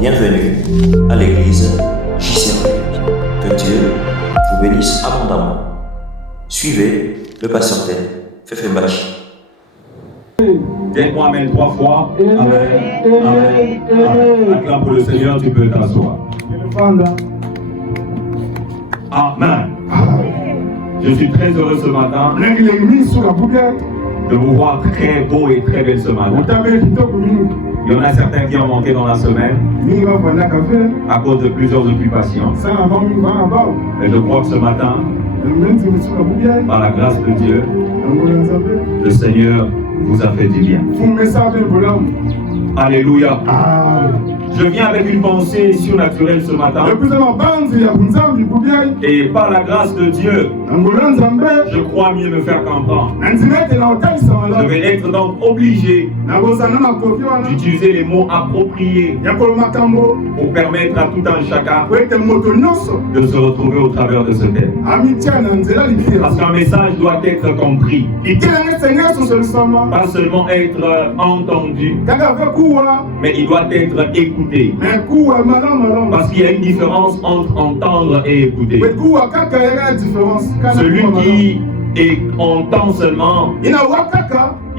Bienvenue à l'église JCRP. Que Dieu vous bénisse abondamment. Suivez le pasteur Ted Fefembachi. Dites-moi Amen 3 fois. Amen. Amen. Amen. Acclame pour le Seigneur, tu peux t'asseoir. Amen. Je suis très heureux ce matin de vous voir très beau et très belle ce matin. Il y en a certains qui ont manqué dans la semaine à cause de plusieurs occupations. Et je crois que ce matin, par la grâce de Dieu, le Seigneur vous a fait du bien. Alléluia. Je viens avec une pensée surnaturelle ce matin. Et par la grâce de Dieu, je crois mieux me faire comprendre. Je vais être donc obligé d'utiliser les mots appropriés pour permettre à tout un chacun de se retrouver au travers de ce thème. Parce qu'un message doit être compris. Pas seulement être entendu, mais il doit être écouté. Parce qu'il y a une différence entre entendre et écouter. Celui qui entend seulement,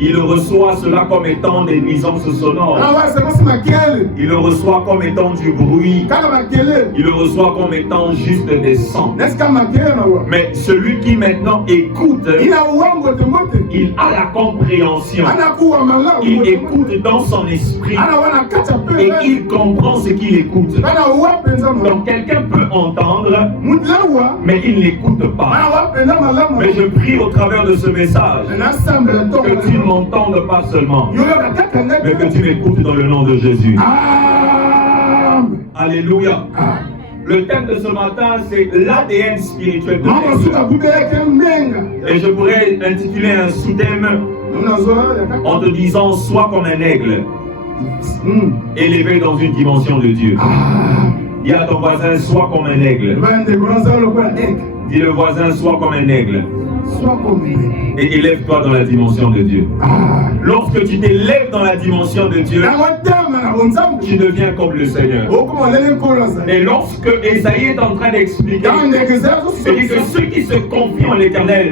il reçoit cela comme étant des nuisances sonores. Il le reçoit comme étant du bruit. Il le reçoit comme étant juste des sons. Mais celui qui maintenant écoute, il a la compréhension. Il écoute dans son esprit. Et il comprend ce qu'il écoute. Donc quelqu'un peut entendre, mais il n'écoute pas. Mais je prie au travers de ce message que tu ne m'entendes pas seulement, mais que tu m'écoutes dans le nom de Jésus. Alléluia. Le thème de ce matin, c'est l'ADN spirituel de l'aigle. Et je pourrais intituler un sous-thème en te disant: sois comme un aigle, élevé dans une dimension de Dieu. Dis à ton voisin: sois comme un aigle. Dis le voisin: sois comme un aigle. Et élève-toi dans la dimension de Dieu. Lorsque tu t'élèves dans la dimension de Dieu, tu deviens comme le Seigneur. Et lorsque Esaïe est en train d'expliquer, il dit que ceux qui se confient en l'Éternel,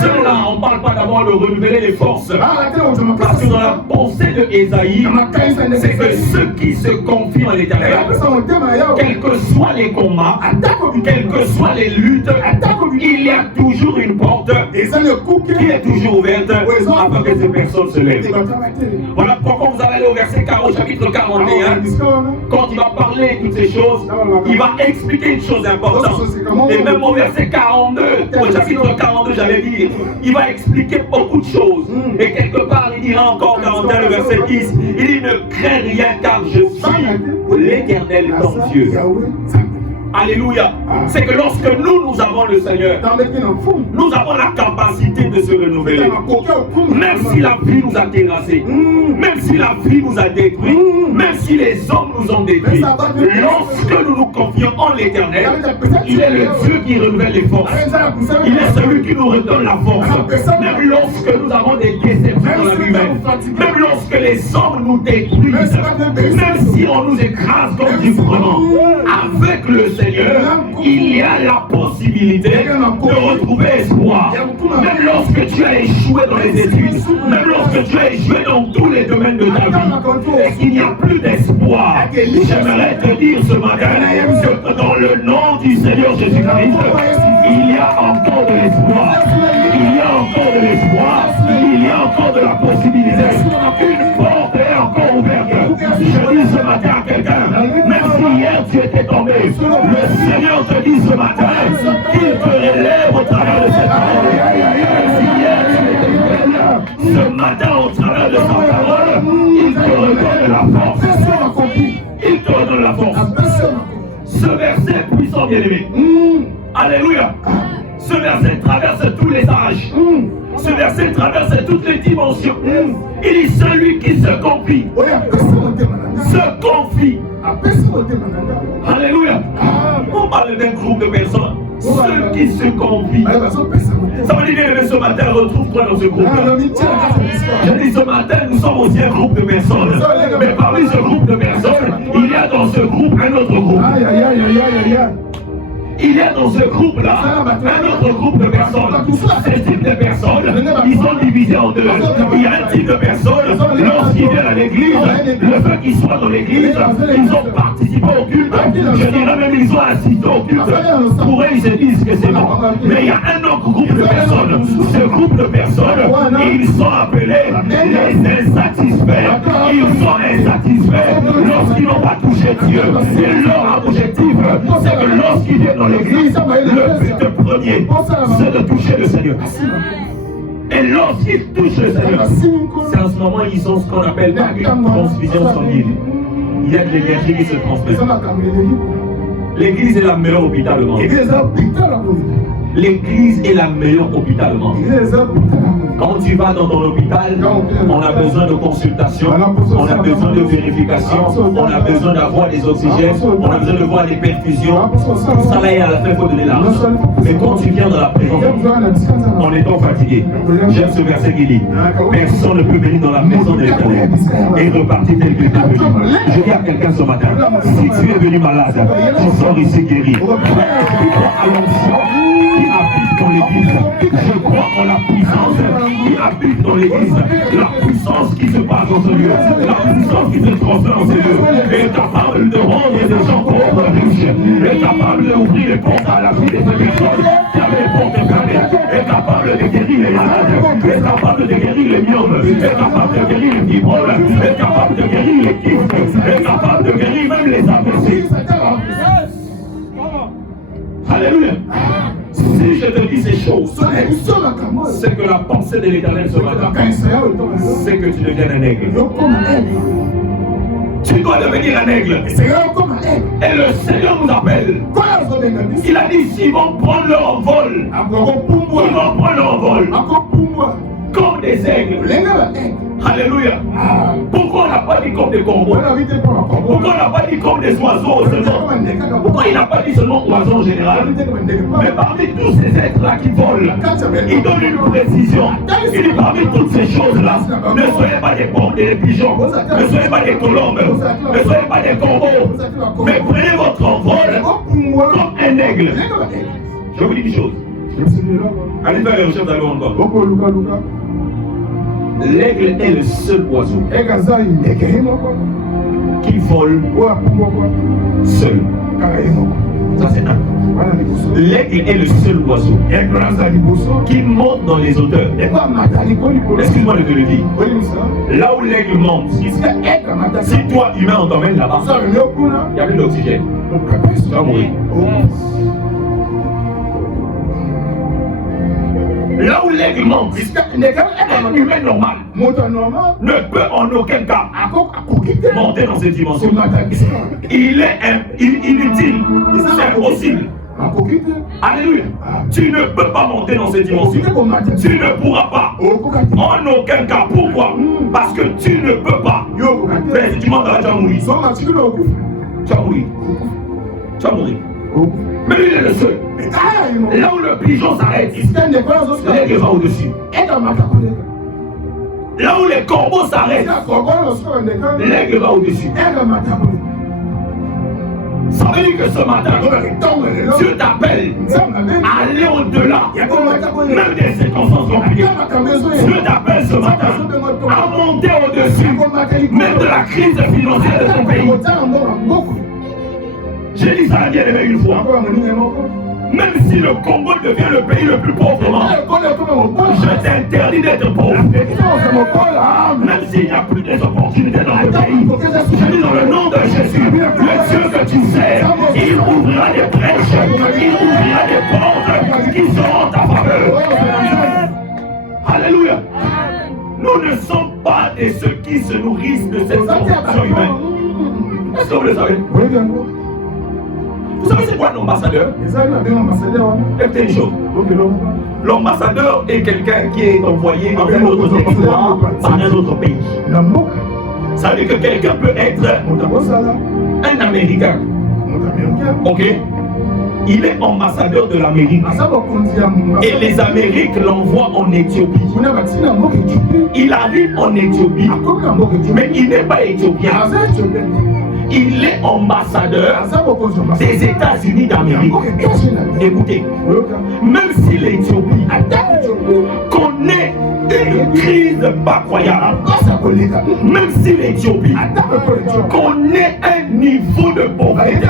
ceux-là, on ne parle pas d'abord de renouveler les forces. Parce que dans la pensée de Esaïe, c'est que ceux qui se confient en l'Éternel, quels que soient les combats, quelles que soient les luttes, il y a toujours une porte qui est toujours ouverte afin que ces personnes se lèvent. Voilà pourquoi vous allez aller au verset 40, chapitre 41. Quand il va parler de toutes ces choses, il va expliquer une chose importante. Et même au verset 42, au chapitre 42, j'avais dit, il va expliquer beaucoup de choses. Et quelque part, il dira encore 41, le verset 10, il dit: ne crains rien car je suis l'Éternel ton Dieu. Alléluia. C'est que lorsque nous avons le Seigneur, nous avons la capacité de se renouveler. Même si la vie nous a terrassés, même si la vie nous a détruits, même si les hommes nous ont détruits, lorsque nous nous confions en l'Éternel, il est le Dieu qui renouvelle les forces. Il est celui qui nous redonne la force. Même lorsque nous avons des déceptions dans la vie humaine, même lorsque les hommes nous détruisent, même si on nous écrase comme du froment, avec le Seigneur, il y a la possibilité de retrouver espoir. Même lorsque tu as échoué dans les études, même lorsque tu as échoué dans tous les domaines de ta vie, et qu'il n'y a plus d'espoir, j'aimerais te dire ce matin que dans le nom du Seigneur Jésus-Christ, il y a encore de l'espoir. Il y a encore de l'espoir. Il y a encore de la possibilité. Une porte est encore ouverte. Je dis ce matin à quelqu'un, même si hier tu étais tombé, le Seigneur te dit ce matin qu'il te relève au travers de cette parole. Si hier tu étais faible, ce matin au travers de sa parole, il te redonne la force. Il te redonne la force. Ce verset puissant, bien-aimé. Alléluia. Ce verset traverse tous les âges. Ce verset traverse toutes les dimensions. Il dit: celui qui se confie. Se confie. Alléluia. On parle d'un groupe de personnes. Ceux qui se confient. Ça veut dire que ce matin, retrouve-toi dans ce groupe. Je dis ce matin, nous sommes aussi un groupe de personnes. Mais parmi ce groupe de personnes, il y il y a dans ce groupe-là un autre groupe de personnes. Ces types de personnes, ils sont divisés en deux. Il y a un type de personnes, lorsqu'ils viennent à l'église, le fait qu'ils soient dans l'église, ils ont participé au culte. Je dirais même ils ont assisté au culte. Pour eux, ils se disent que c'est bon. Mais il y a un autre groupe de personnes. Ce groupe de personnes, ils sont appelés les insatisfaits. Ils sont insatisfaits lorsqu'ils n'ont pas touché Dieu. Et leur objectif, c'est que lorsqu'ils viennent dans l'église, le but premier, c'est de toucher le Seigneur. Et lorsqu'ils touchent le Seigneur, c'est en ce moment ils ont ce qu'on appelle une transfusion sanguine. Il y a de l'énergie qui se transmet. L'église est la meilleure hôpital au monde. L'église est la meilleure hôpital au monde. Quand tu vas dans ton hôpital, on a besoin de consultation, on a besoin de vérification, on a besoin d'avoir des oxygènes, on a besoin de voir des perfusions. Tout ça là, et à la fin, il faut donner l'argent. Mais quand tu viens dans la présence, en étant fatigué, j'aime ce verset qui dit: personne ne peut venir dans la maison de l'Éternel et repartir tel qu'il était venu. Je dis à quelqu'un ce matin, si tu es venu malade, tu sors ici guéri. Tu crois à l'onction qui habite dans l'église. Je crois en la puissance qui habite dans l'église. La puissance qui se passe dans ce lieu. La puissance qui se transfère dans ce lieu. Est capable de rendre des gens pauvres riches. Est capable d'ouvrir les portes à la vie de ces personnes qui avaient les portes fermées. Est capable de guérir les malades. Est capable de guérir les myomes. Est capable de guérir les fibromes. Est capable de guérir les kystes. Est capable de guérir même les AVC. Alléluia. Si je te dis ces choses, c'est que la pensée de l'Éternel ce matin, c'est que tu deviennes un aigle. Tu dois devenir un aigle. Et le Seigneur nous appelle. Il a dit: s'ils vont prendre leur vol, ils vont prendre leur vol comme des aigles. Alléluia. Pourquoi on n'a pas dit comme des corbeaux? Pourquoi on n'a pas dit comme des oiseaux seulement? Pourquoi il n'a pas dit seulement oiseaux en général? Mais parmi tous ces êtres-là qui volent, il donne une précision. Il dit: parmi toutes ces choses-là, ne soyez pas des porcs et des pigeons, ne soyez pas des colombes, ne soyez pas des corbeaux, mais prenez votre envol comme un aigle. Je vous dis une chose. Allez faire les recherches d'aller encore. L'aigle est le seul oiseau qui vole seul. Ça c'est un. L'aigle est le seul oiseau qui monte dans les hauteurs. Excuse-moi de te le dire. Là où l'aigle monte, si toi humain on t'emmène là-bas, il n'y a plus d'oxygène. Tu vas mourir. Là où l'aigle monte, un humain normal ne peut en aucun cas monter dans cette dimension. Il est inutile, c'est impossible. Alléluia. Tu ne peux pas monter dans cette dimension. Tu ne pourras pas. En aucun cas. Pourquoi? Parce que tu ne peux pas. Mais si tu montes là, tu vas mourir. Tu vas mourir. Tu vas mourir. Mais lui, il est le seul. Là où le pigeon s'arrête, l'aigle va au-dessus. Là où les corbeaux s'arrêtent, l'aigle va au-dessus. Ça veut dire que ce matin, Dieu t'appelle à aller au-delà, même des circonstances compliquées. Dieu t'appelle ce matin à monter au-dessus, même de la crise financière de ton pays. J'ai dit ça à bien-aimé une fois. Même si le Congo devient le pays le plus pauvre au monde, je t'interdis d'être pauvre. Même s'il n'y a plus d'opportunités dans le pays, je dis dans le nom de Jésus, le Dieu que tu sers, il ouvrira des brèches, il ouvrira des portes qui seront en ta faveur. Alléluia. Nous ne sommes pas de ceux qui se nourrissent de cette construction humaine. Est-ce que vous le savez? Vous savez c'est quoi un ambassadeur? Écoutez une chose. L'ambassadeur est quelqu'un qui est envoyé dans un autre territoire, par un autre pays. Ça veut dire que quelqu'un peut être un Américain. Ok? Il est ambassadeur de l'Amérique. Et les Amériques l'envoient en Éthiopie. Il arrive en Éthiopie, mais il n'est pas éthiopien. il est ambassadeur des États-Unis d'Amérique. Écoutez, même si l'Éthiopie connaît une crise pas croyable, même si l'Éthiopie connaît un niveau de pauvreté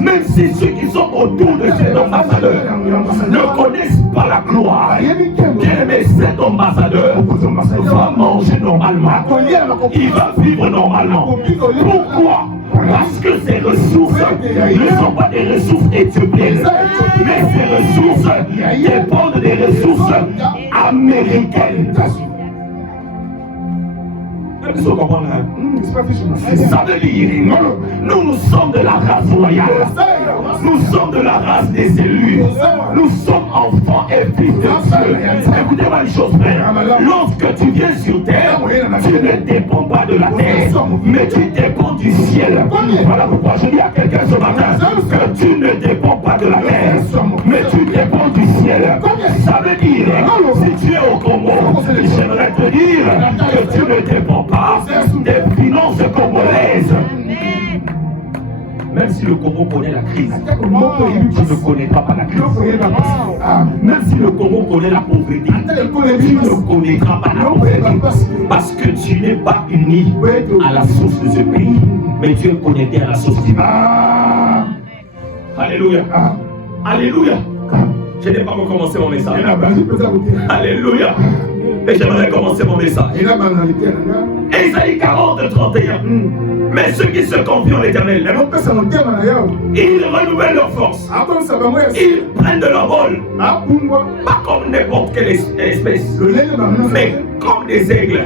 même si ceux qui sont autour de cet ambassadeur ne connaissent pas la gloire, mais cet ambassadeur va manger normalement, il va vivre normalement. Pourquoi? Parce que ces ressources ne sont pas des ressources éthiopiennes, mais ces ressources dépendent des ressources américaines. Il faut comprendre. Ça veut dire, nous sommes de la race royale. Nous sommes de la race des élus. Nous sommes enfants et fils de Dieu. Écoutez-moi une chose, frère. Lorsque tu viens sur terre, tu ne dépends pas de la terre, mais tu dépends du ciel. Voilà pourquoi je dis à quelqu'un ce matin que tu ne dépends pas de la terre, mais tu dépends du ciel. Ça veut dire, si tu es au Congo, j'aimerais te dire que tu ne dépends pas des finances congolaises. Même si le Congo connaît la crise, tu ne connaîtras pas la crise. Même si le Congo connaît la pauvreté, tu ne connaîtras pas la pauvreté. Parce que tu n'es pas uni à la source de ce pays, mais tu es connecté à la source du pays. Alléluia. Alléluia. Je n'ai pas recommencé mon message. Alléluia. Et j'aimerais commencer mon message. Ésaïe 40, 31. Mais ceux qui se confient en l'Éternel, ils renouvellent leur force. Ils prennent de leur vol. Pas comme n'importe quelle espèce, mais comme des aigles.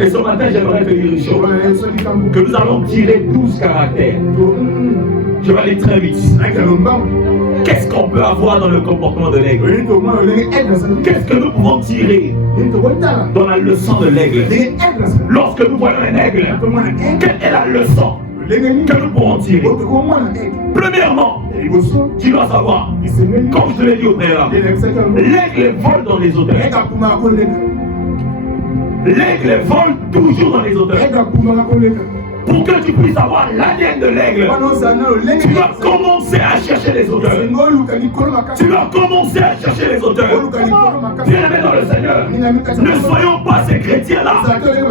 Et ce matin, j'aimerais te dire une chose. Que nous allons tirer 12 caractères. Je vais aller très vite. Qu'est-ce qu'on peut avoir dans le comportement de l'aigle? Qu'est-ce que nous pouvons tirer dans la leçon de l'aigle? Lorsque nous voyons un aigle, quelle est la leçon que nous pouvons tirer? Premièrement, tu dois savoir, comme je te l'ai dit au préalable, l'aigle vole dans les hauteurs. L'aigle vole toujours dans les hauteurs. Pour que tu puisses avoir l'ADN de l'aigle, tu dois commencer à chercher les auteurs. Tu dois commencer à chercher les auteurs. Bien-aimés dans le Seigneur, ne soyons pas ces chrétiens-là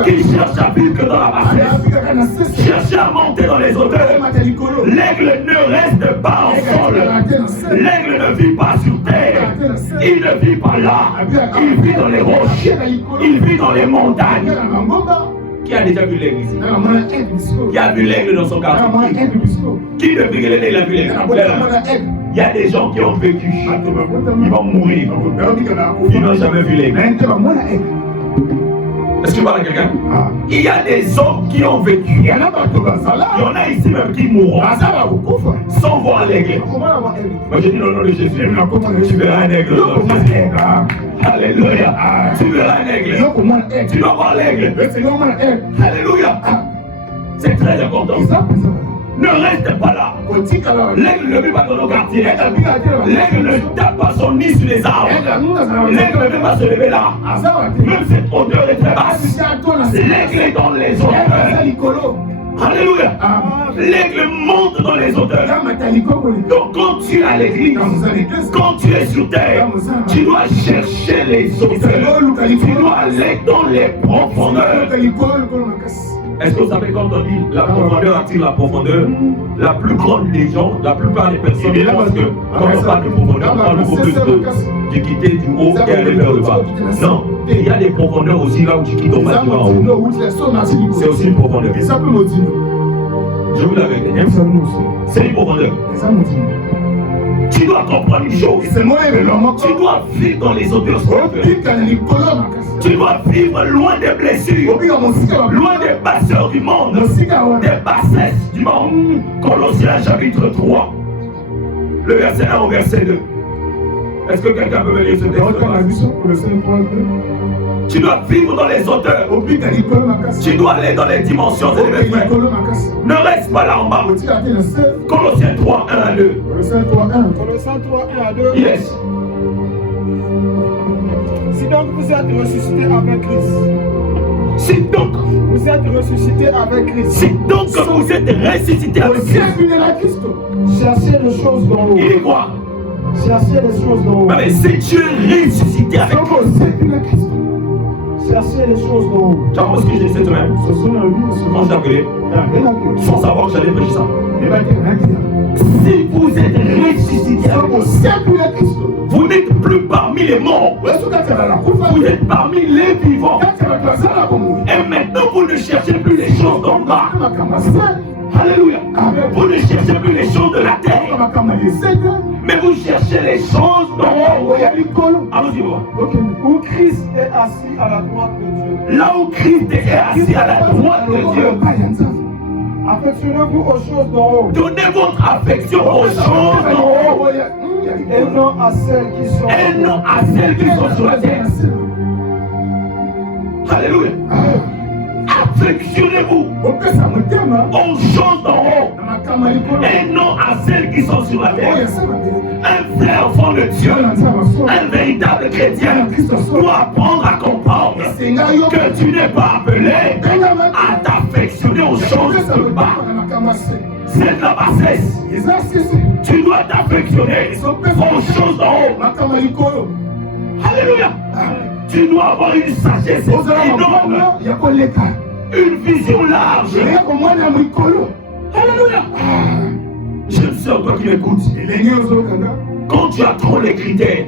qui cherchent à vivre que dans la bassesse. Cherchez à monter dans les auteurs. L'aigle ne reste pas en sol. L'aigle ne vit pas sur terre. Il ne vit pas là. Il vit dans les roches. Il vit dans les montagnes. Qui a déjà vu l'aigle ici? Qui a vu l'aigle dans son quartier? Qui depuis que l'aigle a vu l'aigle? Il y a des gens qui ont vécu. Ils vont mourir. Ils n'ont jamais vu l'aigle. Est-ce que tu parles à quelqu'un? Il y a des hommes qui ont vécu. Il y en a ici même qui mourront sans voir l'aigle. Moi je dis dans le nom de Jésus, tu verras un aigle. Alléluia. Tu verras un aigle. Tu dois voir l'aigle. Alléluia. C'est très important. Ne reste pas là. L'aigle ne vit pas dans nos quartiers. L'aigle ne tape pas son nid sur les arbres. L'aigle ne veut pas se lever là. Même cette odeur est très basse. L'aigle est dans les odeurs. Alléluia. L'aigle monte dans les odeurs. Donc quand tu es à l'église, quand tu es sur terre, tu dois chercher les odeurs. Tu dois aller dans les profondeurs. Est-ce que vous savez quand on dit la profondeur attire la profondeur, la plus grande des gens, la plupart des personnes pensent que quand on parle de profondeur, on parle beaucoup plus de quitter du haut et aller vers le bas. Non, il y a des profondeurs aussi là où tu quittes au bas, tu vas en haut. C'est aussi une profondeur. Je vous l'avais dit. C'est une profondeur. Tu dois comprendre une chose. Tu dois vivre dans les odeurs spirituelles. Tu dois vivre loin des blessures, loin des passeurs du monde, des bassesses du monde. Colossiens chapitre 3, le verset 1 au verset 2. Est-ce que quelqu'un peut me lire ce texte? Tu dois vivre dans les hauteurs. Tu dois aller dans les dimensions élevées. Ne reste pas là en bas. Colossiens 3, 1 à 2. Colossiens 3, 1 à 2. Yes. Si donc vous êtes ressuscité avec Christ, C'est donc vous êtes ressuscité avec Christ. C'est donc que vous êtes ressuscité avec Christ. Cherchez les choses d'en haut. Il est quoi? Cherchez les choses d'en haut. Mais c'est Dieu ressuscité avec Christ. Cherchez les choses d'en haut. Tu vois ce que je dis cette semaine? Quand je t'ai appelé, sans savoir que j'allais prêcher ça. Si vous êtes ressuscité avec Christ, vous n'êtes plus parmi les morts. Vous êtes parmi les vivants. Et maintenant, vous ne cherchez plus les choses d'en bas. Alléluia. Vous ne cherchez plus les choses de la terre. Mais vous cherchez les choses d'en haut. Allons-y voir. Où Christ est assis à la droite de Dieu. Là où Christ est assis à la droite de Dieu. Affectionnez-vous aux choses d'en haut. Donnez votre affection aux choses d'en haut. Et non à celles qui sont. Et non à celles qui sont sur la terre. Alléluia. Affectionnez-vous aux choses d'en haut et non à celles qui sont sur la terre. Un vrai enfant de Dieu, un véritable chrétien doit apprendre à comprendre que tu n'es pas appelé à t'affectionner aux choses de bas. C'est de la bassesse. Tu dois t'affectionner aux choses d'en haut. Alléluia. Tu dois avoir une sagesse énorme, une vision large. Alléluia. Je sais toi qui m'écoutes. Quand tu as trop les critères,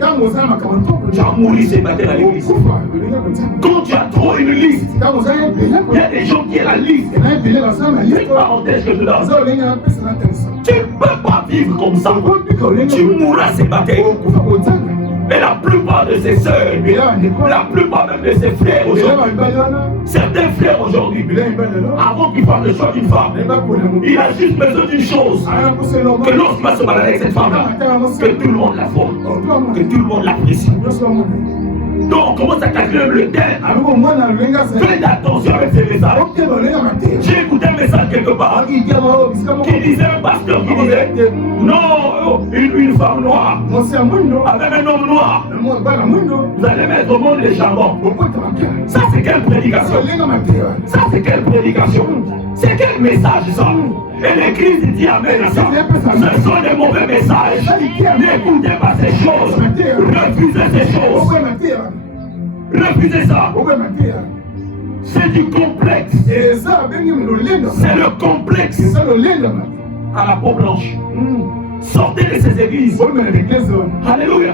tu as mouru célibataire à l'église. Quand tu as trop une liste, il y a des gens qui ont la liste. C'est une parenthèse que je donne. Tu ne peux pas vivre comme ça. Tu mourras célibataire. Mais la plupart de ses sœurs, la plupart même de ses frères aujourd'hui, certains frères aujourd'hui, avant qu'ils fassent le choix d'une femme, il a juste besoin d'une chose, que lorsqu'il va se balader avec cette femme-là, que tout le monde la voit, que tout le monde l'apprécie. Donc on commence à calculer le thème. Faites attention avec ces messages. J'ai écouté un message quelque part qui disait, un pasteur qui disait, non, une femme noire avec un homme noir, vous allez mettre au monde les charbons. Ça c'est quelle prédication? Ça c'est quelle prédication? C'est quel message ça? Et l'église dit amen à ça. Ce sont des mauvais messages. N'écoutez pas ces choses. Refusez ces choses. Refusez ça. C'est du complexe. C'est le complexe à la peau blanche. Sortez de ces églises. Alléluia.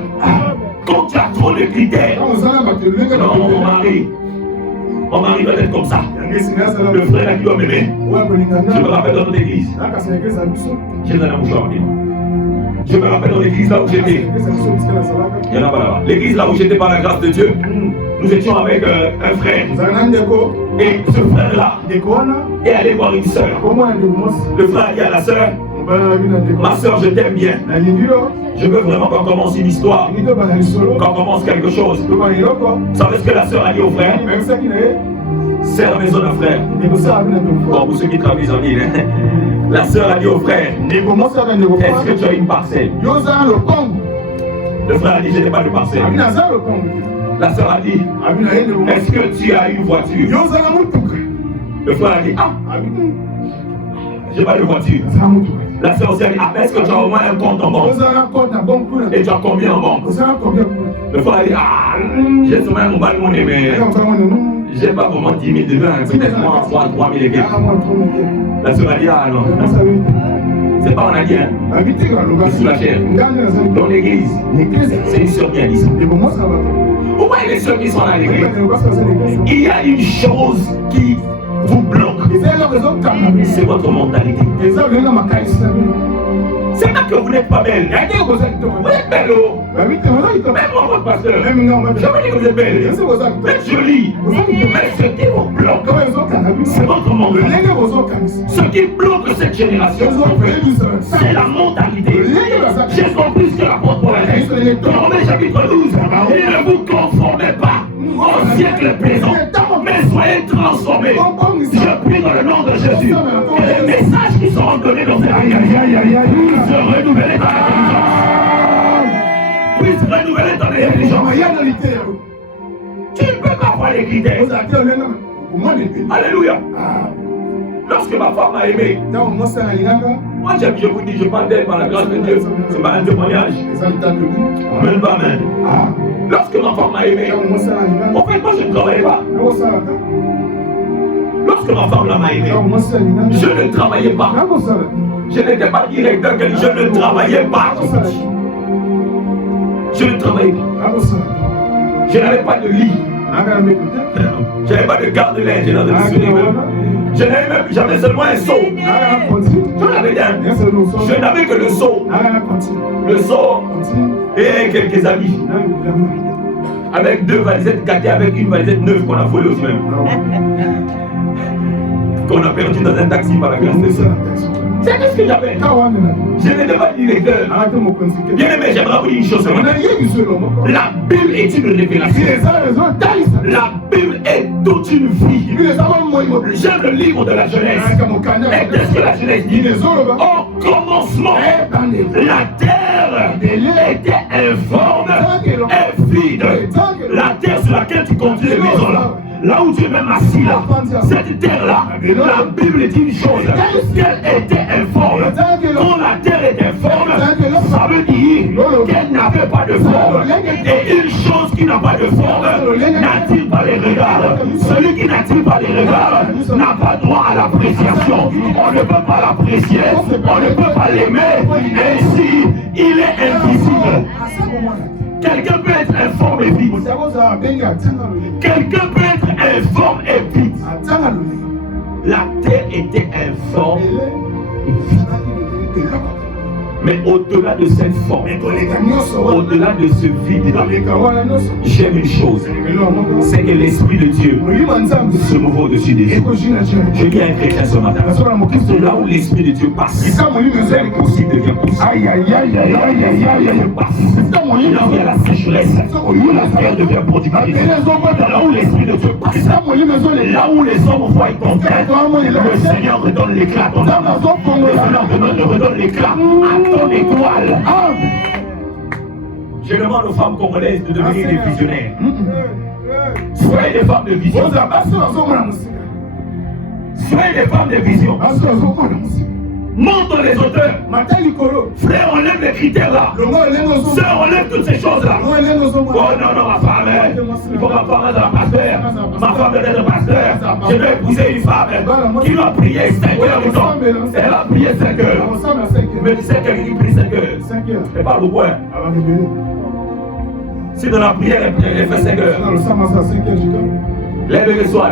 Quand tu as trop de critères. Non, mon mari doit être comme ça. Le frère là qui doit m'aimer. Je me rappelle dans notre église. J'ai dans la bouche à Je me rappelle dans l'église là où j'étais. Il y en a pas là-bas. L'église là où j'étais par la grâce de Dieu. Nous étions avec un frère. Et ce frère là est allé voir une soeur. Le frère a dit à la soeur, ma soeur, je t'aime bien. Je veux vraiment qu'on commence une histoire. Qu'on commence quelque chose. Vous savez ce que la soeur a dit au frère? C'est la maison d'un frère. Bon, pour ceux qui travaillent en île, la soeur a dit au frère, est-ce que tu as une parcelle? Le frère a dit, je n'ai pas de parcelle. La soeur a dit, est-ce que tu as une voiture? Le frère a dit, ah, j'ai pas de voiture. La soeur aussi a dit, ah, est-ce que tu as au moins un compte en banque? Et tu as combien en banque? Le frère a dit, ah, j'ai seulement un mobile money, mais j'ai pas vraiment 10 000 de vin, peut-être moins 3 000 et quelques. La soeur a dit, ah non, c'est pas on a dit, hein, sous la chair. Dans l'église, c'est une soeur qui a dit ça. Pourquoi il y a des soeurs qui sont à l'église? Il y a une chose qui vous bloque. C'est votre mentalité. C'est pas que vous n'êtes pas belle. Vous êtes belle, oh. Même moi, votre pasteur. Je me dis que vous êtes belle. Vous êtes jolie. Mais ce qui vous bloque, c'est votre mentalité. Ce qui bloque cette génération, c'est la mentalité. J'ai compris ce que l'apôtre Paul a dit. Dans Romains chapitre 12, et ne vous conformez pas au siècle présent, mais soyez transformés. Je prie dans le nom de Jésus. Et les messages qui seront donnés dans cette année se renouveler dans l'intelligence. Puisse renouveler dans l'intelligence. Tu ne peux pas voir les critères. Alléluia. Lorsque ma femme m'a aimé, moi je vous dis, je parle d'elle par la grâce de Dieu. C'est pas un témoignage. Amen, pas amen. Lorsque ma femme m'a aimé, en fait, moi je ne travaillais pas. Lorsque ma femme m'a aimé, je ne travaillais pas. Je n'étais pas directeur, je ne travaillais pas. Je ne travaillais pas. Je n'avais pas de lit. Je n'avais pas de garde-linge dans le soleil. J'avais seulement un seau. Je n'avais que le seau. Le seau et quelques habits. Avec 2 valisettes gâtées, avec une valisette neuve qu'on a volée aussi même. Qu'on a perdu dans un taxi par la grâce de Dieu. C'est ce que j'avais. Je n'étais pas directeur. Bien aimé, j'aimerais vous dire une chose. La Bible est une révélation. La Bible est toute une vie. J'aime le livre de la Genèse. Et qu'est-ce que la Genèse dit? Au commencement, la terre était informe et vide. La terre sur laquelle tu conduis les maisons là. Là où tu es même assis là, cette terre-là, la Bible dit une chose, qu'elle était informe. Quand la terre est informe, ça veut dire qu'elle n'avait pas de forme. Et une chose qui n'a pas de forme n'attire pas les regards. Celui qui n'attire pas les regards n'a pas droit à l'appréciation. On ne peut pas l'apprécier, on ne peut pas l'aimer. Ainsi, il est invisible. Quelqu'un peut être informe et vide. Quelqu'un peut être informe et vide. La terre était informe et vide. Mais au-delà de cette forme, au-delà de ce vide-là, j'aime une chose, c'est que l'Esprit de Dieu se mouve au-dessus des eaux. Je dis à un chrétien ce matin, là où l'Esprit de Dieu passe, l'impossible devient possible. Là où il y a la sécheresse, où la terre devient productive, là où l'Esprit de Dieu passe, là où les hommes voient ton terre, le Seigneur redonne l'éclat. Le Seigneur redonne l'éclat. Ton étoile. Je demande aux femmes congolaises de devenir des visionnaires. Soyez des femmes de vision. Soyez des femmes de vision. Montre les auteurs. Frère, on lève les critères là. Sœur, on lève toutes ces choses là. Oh non, ma femme, il faut ma femme être pasteur. Ma femme doit être pasteur. Je vais épouser une femme qui va prier 5 heures du temps. Elle a prié 5 heures. Mais tu sais quelqu'un qui prie 5 heures. Elle parle beaucoup, hein. Si dans la prière, elle fait 5 heures. Lève le soir.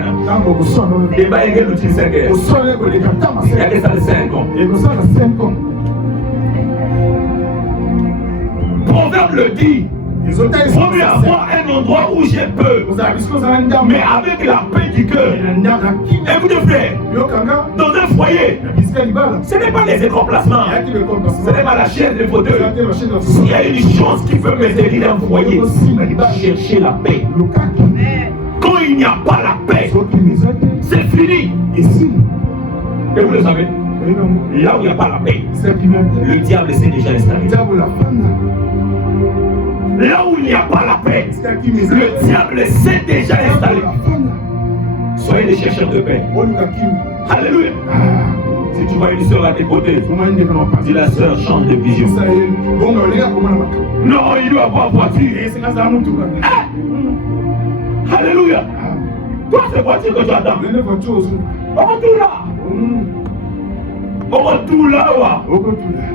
Et bah, il y a l'outil 5 heures. Il y a que ça de 5 ans. Proverbe le dit. Faut mieux avoir un endroit où j'ai peur, mais avec la paix du cœur. Écoutez frère, dans un foyer, ce n'est pas les remplacements, ce n'est pas la chaise, les fauteuils. S'il y a une chose qui peut m'aider dans un foyer, chercher la paix. Quand il n'y a pas la paix, c'est fini. Et vous le savez, là où il n'y a pas la paix, le diable s'est déjà installé. Là où il n'y a pas la paix, le diable s'est déjà installé. Soyez des chercheurs de paix. Alléluia. Si tu vois une soeur à tes côtés, dis la soeur change de vision. Non, il doit avoir voiture. Alléluia. Toi, c'est voiture que tu attends. On va tout là. On va tout là.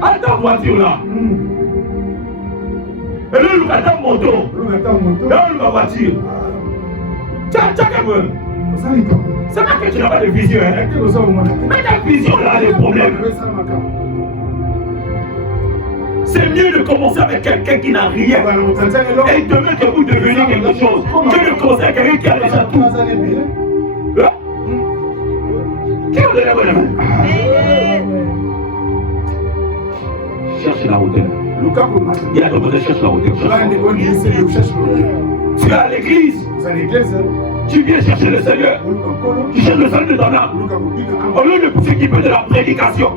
À ta voiture là. Et là, nous avons mon moto. Là, nous avons voiture. C'est pas que tu n'as pas de vision. Mais ta vision là a des problèmes. C'est mieux de commencer avec quelqu'un qui n'a rien. Et demain que vous devenez quelque chose. Que de commencer avec quelqu'un qui a déjà tout. Qui a donné la bonne main? Cherche la hauteur. Il y a d'autres qui cherchent la hauteur. Tu es à l'église. Tu viens chercher le Seigneur. Tu cherches le salut de ton âme. Au lieu de s'équiper de la prédication.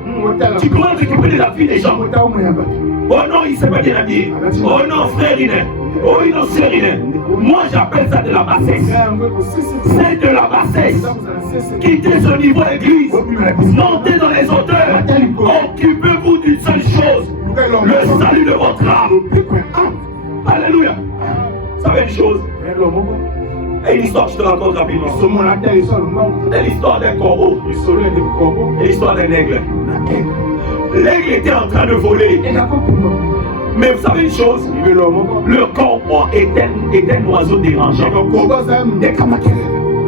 Tu commences à récupérer la vie des gens. Oh non, il ne s'est pas bien habillé. Oh non, frère, il est. Oh non, sœur, il est. Moi, j'appelle ça de la bassesse. C'est de la bassesse. Quittez ce niveau d'église. Montez dans les hauteurs. Occupez-vous d'une seule chose. Le salut de votre âme. Alléluia. Vous savez une chose? Et une histoire que je te raconte rapidement. C'est l'histoire d'un corbeau et l'histoire d'un aigle. L'aigle était en train de voler. Mais vous savez une chose? Le corbeau est un oiseau dérangeant. Vous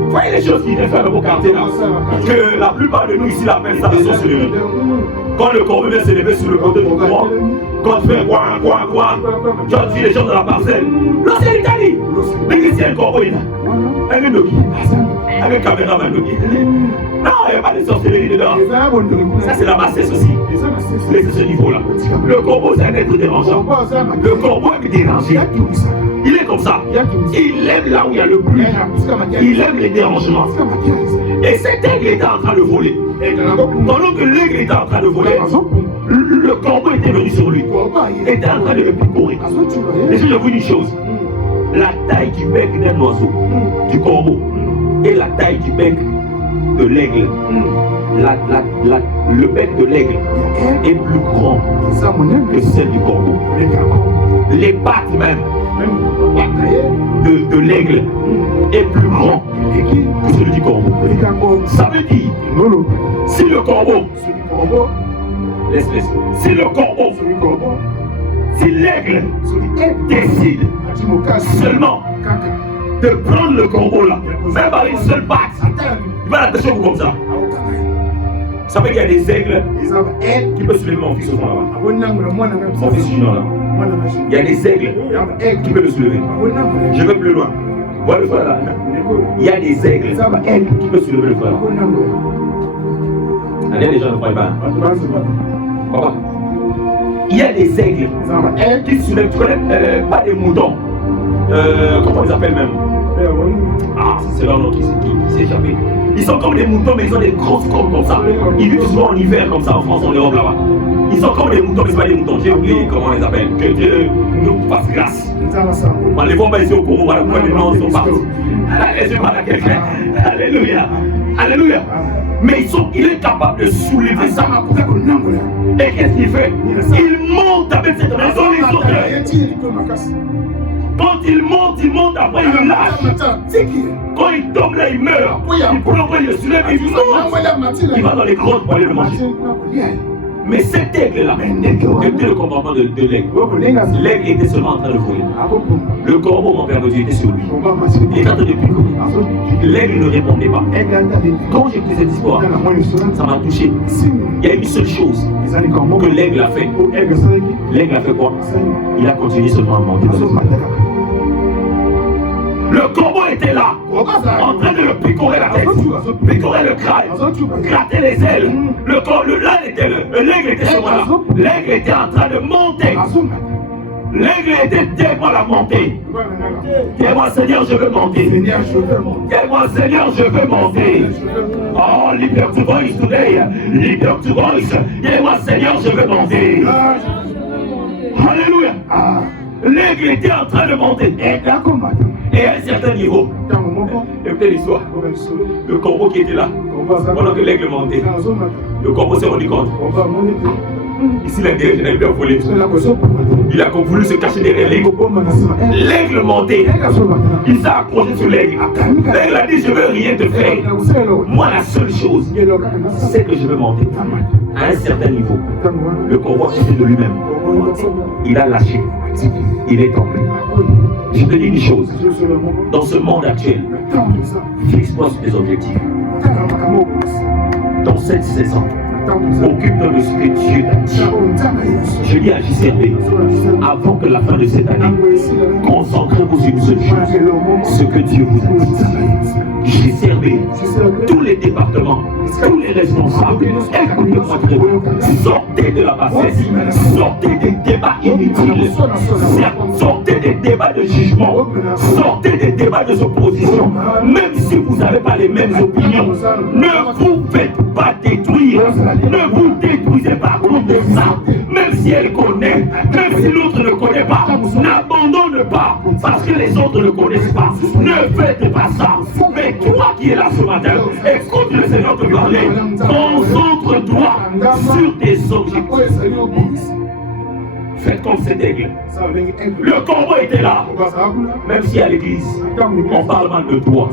voyez les choses qui viennent faire dans vos quartiers là? Que la plupart de nous ici l'appellent ça le sorcellerie. Quand le corbeau vient s'élever sur le côté du courant, quand tu fais quoi, tu as dit les gens de la parcelle. Là c'est l'Italie. Mais ici il y a un corbeau, il est là. Un nogi. Un caméraman nogi. Non, il n'y a pas de sorcellerie dedans. Ça c'est la bassesse aussi. C'est ce niveau-là. Le corbeau c'est un être dérangeant. Le corbeau est dérangé. Il est comme ça. Il aime là où il y a le bruit. Il aime les dérangements. Et cet aigle était en train de voler. Pendant que l'aigle était en train de voler, le corbeau était venu sur lui. Il était en train de le picorer. Et je vous dis une chose. La taille du bec d'un oiseau, du corbeau, et la taille du bec de l'aigle. Le bec de l'aigle est plus grand que celle du corbeau. Les pattes même de l'aigle est plus grand que celui du corbeau. Ça veut dire, si le corbeau, si le corbeau, si l'aigle décide seulement de prendre le corbeau là, même par une seule patte, il va l'attacher comme ça. Ça veut dire qu'il y a des aigles qui peuvent soulever mon fils au fond là-bas. Mon fils junior là. Il y a des aigles qui peuvent le soulever. Je vais plus loin. Voilà le frère là. Il y a des aigles qui peuvent soulever le frère là. Allez, les gens ne croient pas. Papa. Il y a des aigles qui soulèvent, tu connais, pas des moutons. Comment on les appelle même? Ah, c'est leur nom qui s'est échappé. Ils sont comme des moutons, mais ils ont des grosses cornes comme ça. Ils vivent souvent en hiver comme ça, en France, en Europe là-bas. Ils sont comme des moutons, mais ce n'est pas des moutons. J'ai oublié comment on les appelle. Que Dieu nous fasse grâce. On les voit pas ici au Congo, voilà pourquoi les noms sont partis. Allez, je parle à quelqu'un. Alléluia. Alléluia. Mais il est capable de soulever ça. Et qu'est-ce qu'il fait? Il monte avec cette maison les auteurs. Quand il monte, après il lâche. Quand il tombe là, il meurt. Il prend, il le soulève, il monte. Il va dans les grottes pour aller le manger. Mais cet aigle-là était le commandement de l'aigle. L'aigle était seulement en train de voler. Le corbeau, mon père de Dieu, était sur lui. Il était en train de picorer. L'aigle ne répondait pas. Quand j'ai pris cette histoire, ça m'a touché. Il y a une seule chose que l'aigle a fait. L'aigle a fait quoi? Il a continué seulement à monter. Le corbeau était là, en train de le picorer la tête, picorer le crâne, gratter les ailes. L'aigle était sur moi là. L'aigle était en train de monter. L'aigle était tellement à la montée. Dis-moi Seigneur, je veux monter. Dis-moi Seigneur, je veux monter. Oh, lift up your voice today. Lift up your voice. Dis-moi Seigneur, je veux monter. Alléluia. L'aigle était en train de monter. Et à un certain niveau, écoutez l'histoire, le corbeau qui était là, pendant que l'aigle montait, le corbeau s'est rendu compte. Ici, l'intérêt, je n'avais plus à voler. Il a voulu se cacher derrière l'aigle. L'aigle montait. Il s'est accroché sur l'aigle. L'aigle a dit, je ne veux rien te faire. Moi, la seule chose, c'est que je veux monter. À un certain niveau, le corbeau a sorti de lui-même. Il a lâché. Il est tombé. Je te dis une chose. Dans ce monde actuel, fixe-toi sur tes objectifs. Dans cette saison, occupe-toi de ce que Dieu t'a dit. Je dis à JCRB, avant que la fin de cette année, concentrez-vous sur une seule chose, ce que Dieu vous a dit. J'ai servi tous les départements, tous les responsables. Écoutez-moi très bien. Sortez de la bassesse, sortez des débats inutiles, sortez des débats de jugement, sortez des débats de opposition. Même si vous n'avez pas les mêmes opinions, ne vous faites pas détruire, ne vous détruisez pas à cause de ça. Même si elle connaît, même si l'autre ne connaît pas, n'abandonne pas parce que les autres ne connaissent pas. Ne faites pas ça. Mais toi qui es là ce matin, écoute le Seigneur te parler. Concentre-toi sur tes objectifs. Faites comme cet aigle. Le corbeau était là. Même si à l'église, on parle mal de toi.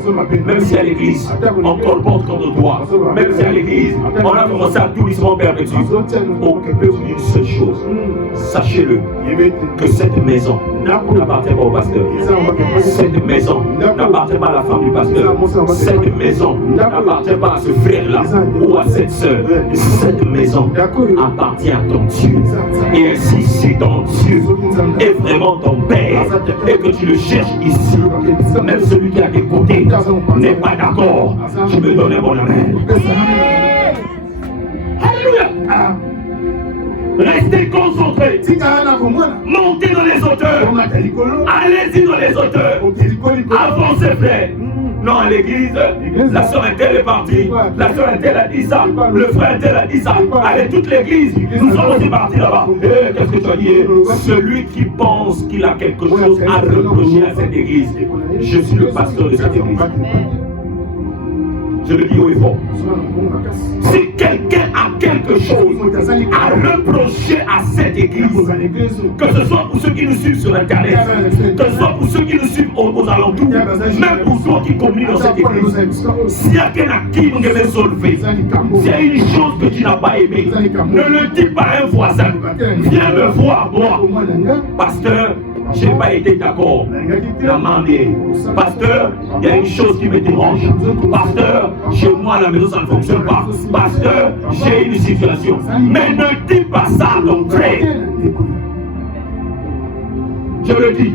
Même si à l'église, on colporte contre toi. Même si à l'église, on a commencé à tout doucement pervertir. Occupez-vous d'une seule chose. Sachez-le, que cette maison n'appartient pas au pasteur. Cette maison n'appartient pas à la femme du pasteur. Cette maison n'appartient pas à ce frère-là ou à cette sœur. Cette maison appartient à ton Dieu. Et ainsi, si ton Dieu est vraiment ton Père et que tu le cherches ici, même celui qui a tes côtés n'est pas d'accord, je me donne mon amen. Alléluia. Restez concentrés. Montez dans les hauteurs. Allez-y dans les hauteurs. Avancez, frère. Non, à l'église, la soeur Intel est partie. La soeur Intel a dit ça. Le frère Intel a dit ça. Allez, toute l'église, nous sommes aussi partis là-bas. Qu'est-ce que tu as dit? Celui qui pense qu'il a quelque chose à reprocher à cette église, je suis le pasteur de cette église. Je le dis haut et fort. Si quelqu'un a quelque chose à reprocher à cette église, que ce soit pour ceux qui nous suivent sur Internet, que ce soit pour ceux qui nous suivent aux alentours, même pour ceux qui communiquent dans cette église, s'il y a quelqu'un à qui nous devons solver, s'il y a une chose que tu n'as pas aimée, ne le dis pas à un voisin. Viens me voir, moi. Pasteur, je n'ai pas été d'accord. La main bien. Pasteur, il y a une chose qui me dérange. Pasteur, chez moi à la maison ça ne fonctionne pas. Pasteur, j'ai une situation. Mais ne dis pas ça à ton frère. Je le dis.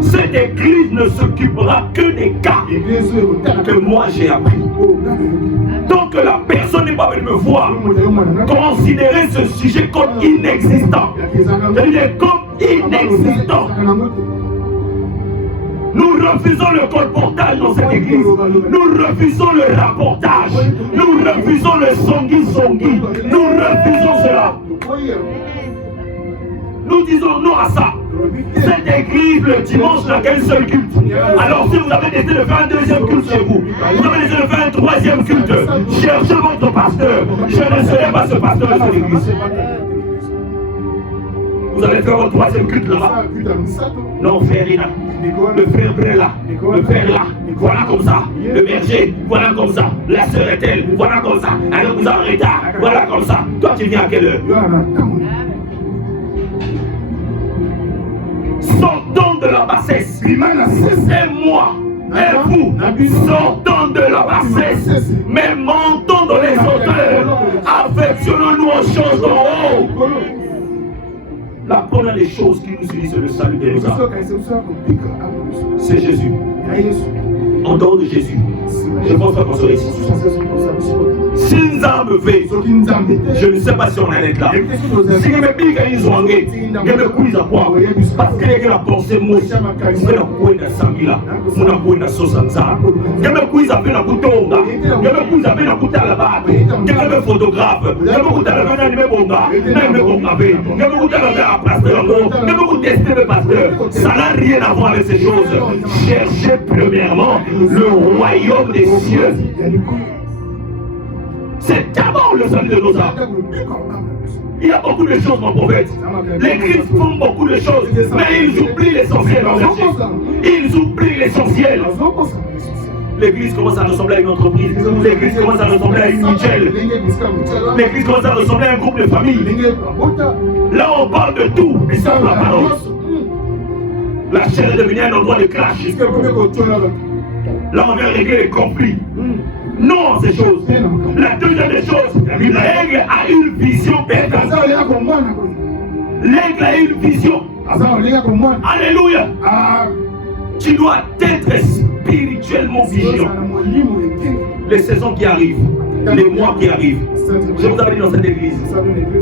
Cette église ne s'occupera que des cas que moi j'ai appris. Donc la personne n'est pas venue me voir. Considérez ce sujet comme inexistant. Il est comme inexistant. Nous refusons le colportage dans cette église. Nous refusons le rapportage. Nous refusons le songi-songi. Nous refusons cela. Nous disons non à ça. Cette église, le dimanche, n'a qu'un seul culte. Alors si vous avez décidé de faire un deuxième culte chez vous, vous avez décidé de faire un troisième culte, cherchez votre pasteur. Je ne serai pas ce pasteur de cette église. Vous allez faire votre troisième culte là-bas. Non, frère Rina, le frère Brella, le frère là, voilà comme ça. Le berger, voilà comme ça. La sœur est-elle, voilà comme ça. Alors vous en retard, voilà comme ça. Toi tu viens à quelle heure? Sortons de la bassesse. Et moi, et vous, sortons de la bassesse. Mais montons dans les hauteurs. Affectionnons-nous aux choses d'en haut. La première des choses qui nous unit, c'est le salut de nos âmes. C'est Jésus. En dehors de Jésus, je pense pas qu'on serait ici. Si nous avons fait, je ne sais pas si on allait être là. Si nous avons fait, nous avons fait, nous avons fait, parce que nous avons pensé, nous avons fait, nous avons fait, nous avons fait, nous avons fait, photographe, nous avons testé le pasteur. Ça n'a rien à voir avec ces choses. Cherchez premièrement le royaume des cieux. C'est d'abord le salut de nos âmes. Il y a beaucoup de choses, mon prophète. Les Christ font beaucoup de choses, mais ils oublient l'essentiel. Ils oublient l'essentiel. L'église commence à ressembler à une entreprise. L'église commence à ressembler à une mutuelle. L'église commence à ressembler à un groupe de famille. Là, on parle de tout, mais sans la parole. La chair est devenue un endroit de clash. Là, on vient régler les conflits. Non, ces choses. La deuxième des choses, l'aigle a une vision perfecte. L'aigle a une vision. Alléluia. Tu dois être spirituellement vigilant. Les saisons qui arrivent, les mois qui arrivent. Je vous avais dit dans cette église,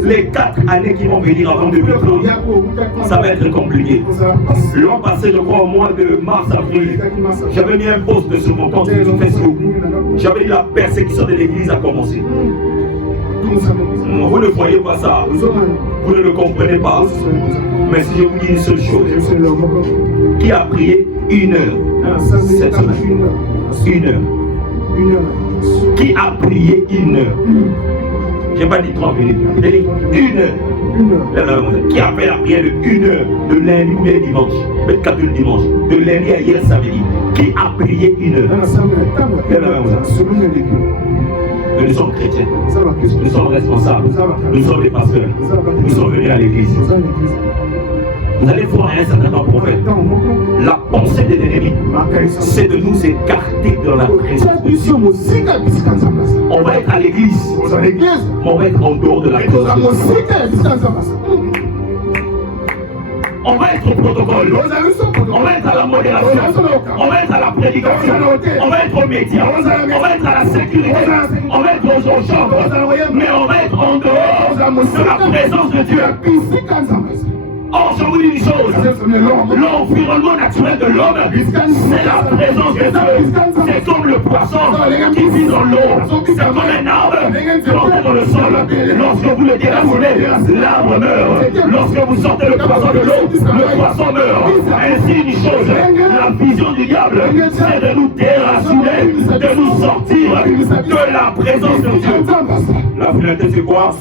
les 4 années qui vont venir avant 2030, ça va être compliqué. L'an passé, je crois au mois de mars-avril, j'avais mis un post sur mon compte Facebook. J'avais dit la persécution de l'église a commencé. Vous ne voyez pas ça, vous ne le comprenez pas. Mais si je vous dis une seule chose, qui a prié 1 heure cette semaine? 1 heure. Qui a prié 1 heure? Je n'ai pas dit 30 minutes, j'ai dit 1 heure. Qui a fait la prière de 1 heure, de lundi ou de dimanche, même quand le dimanche, de lundi à hier samedi? Qui a prié 1 heure? Nous sommes chrétiens, nous sommes responsables, nous sommes des pasteurs, nous sommes venus à l'église. Vous allez voir un certain prophète. La pensée de l'ennemi, c'est de nous écarter de la présence de Dieu. On va être à l'église, mais on va être en dehors de la présence de Dieu. On va être au protocole, on va être à la modération, on va être à la prédication, on va être aux médias, on va être à la sécurité, on va être aux chambres, mais on va être en dehors de la présence de Dieu. Or, je vous dis une chose, l'environnement naturel de l'homme, c'est la présence de Dieu. C'est comme le poisson qui vit dans l'eau, c'est comme un arbre planté dans le sol. Lorsque vous le déracinez, l'arbre meurt. Lorsque vous sortez le poisson de l'eau, le poisson meurt. Ainsi une chose, la vision du diable, c'est de nous déraciner, de nous sortir de la présence de Dieu. La finalité, c'est quoi?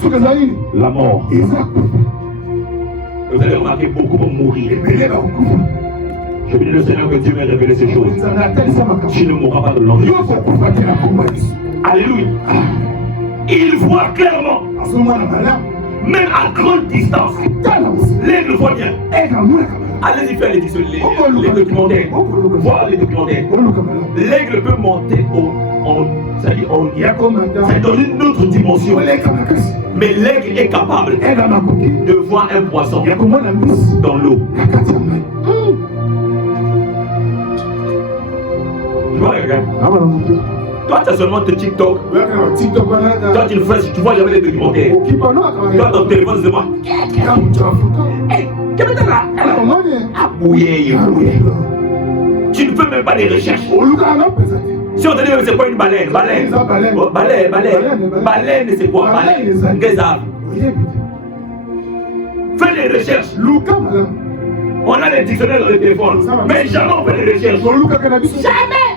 La mort. Vous allez remarquer, beaucoup vont mourir. Je prie le Seigneur que Dieu m'ait révélé ces choses. Tu ne mourras pas de l'envie. Alléluia. Il voit clairement, même à grande distance. L'aigle voit bien. Allez-y faire les documentaires. Voir les documentaires. L'aigle peut monter c'est-à-dire dans une autre dimension. Mais l'aigle est capable de voir un poisson dans l'eau. Toi, tu as seulement tes TikTok. Toi, tu vois jamais les documentaires. Toi, ton téléphone, c'est moi. Tu ne fais même pas des recherches. Si on te dit que c'est pas une baleine, baleine c'est quoi? Baleine, fais des recherches. On a des dictionnaires dans le téléphone, mais jamais on fait des recherches. Jamais.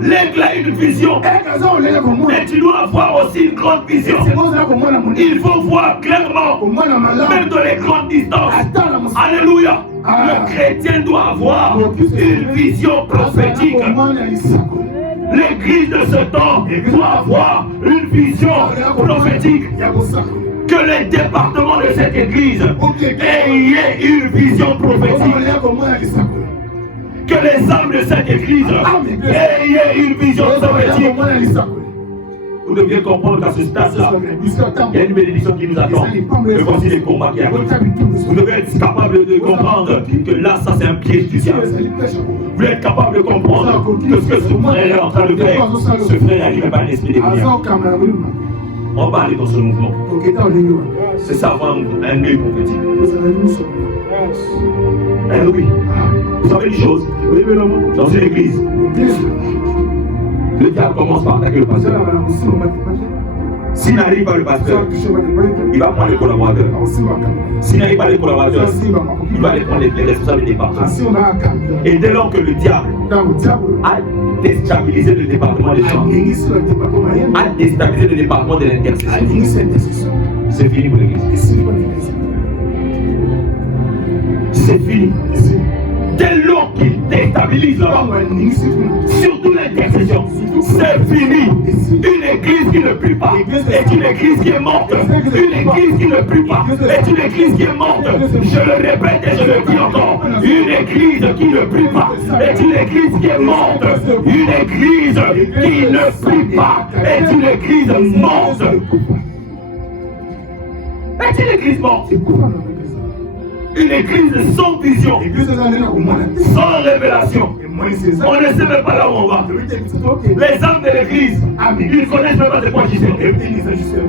L'aigle a une vision, mais tu dois avoir aussi une grande vision. Il faut voir clairement, même dans les grandes distances. Alléluia. Le chrétien doit avoir une vision prophétique. L'église de ce temps doit avoir une vision prophétique. Que les départements de cette église aient une vision prophétique. Que les âmes de cette église aient une vision prophétique. Vous devez comprendre qu'à ce stade-là, il y a une bénédiction qui nous attend. Mais voici les combats qui arrivent. Vous devez être capable de comprendre que là, ça c'est un piège du diable. Vous devez être capable de comprendre que ce que ce frère est en train de faire, ce frère n'arrive pas à l'esprit des prières. On va aller dans ce mouvement. C'est ça, avoir un œil prophétique. Oui. Vous savez une chose, dans une église, le diable commence par attaquer le pasteur. S'il n'arrive pas le pasteur, il va prendre les collaborateurs. S'il n'arrive pas les collaborateurs, il va aller prendre les responsables des départements. Et dès lors que le diable a déstabilisé le département des chants, a déstabilisé le département de l'intercession, c'est fini pour l'église. C'est fini. Dès lors qu'il déstabilise surtout l'intercession, c'est fini. Une église qui ne prie pas est une église qui est morte. Une église qui ne prie pas est une église qui est morte. Je le répète et je le dis encore. Une église qui ne prie pas est une église qui est morte. Une église qui ne prie pas est une église morte. Est une église morte. Une église sans vision, sans révélation. On ne sait même pas là où on va. Les âmes de l'église, ils ne connaissent même pas de quoi Gisèle.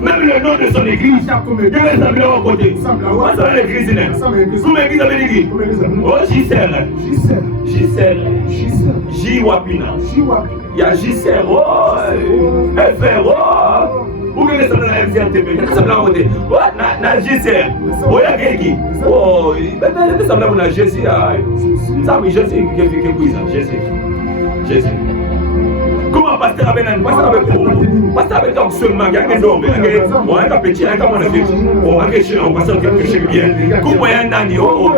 Même le nom de son église, ils les appellent à côté. Moi, ça va l'église. Vous l'église avez dit oh, Gisèle. Gisèle. J-Wapina. Il y a Gisèle. Oh, FR. Oh. Ou bien ça va FCRTV. Ça va côté. Oh, na Gisèle. Oh, il y a quelqu'un. Oh, ça va na Jésus. Ça me Jésus qui est Jésus. Comment pasteur avec un pasteur avec un seulement il y a un homme, on a un petit, un comment on a fait, on a quelque chose, on passe quelque chose bien. Comment il y a un nani, oh,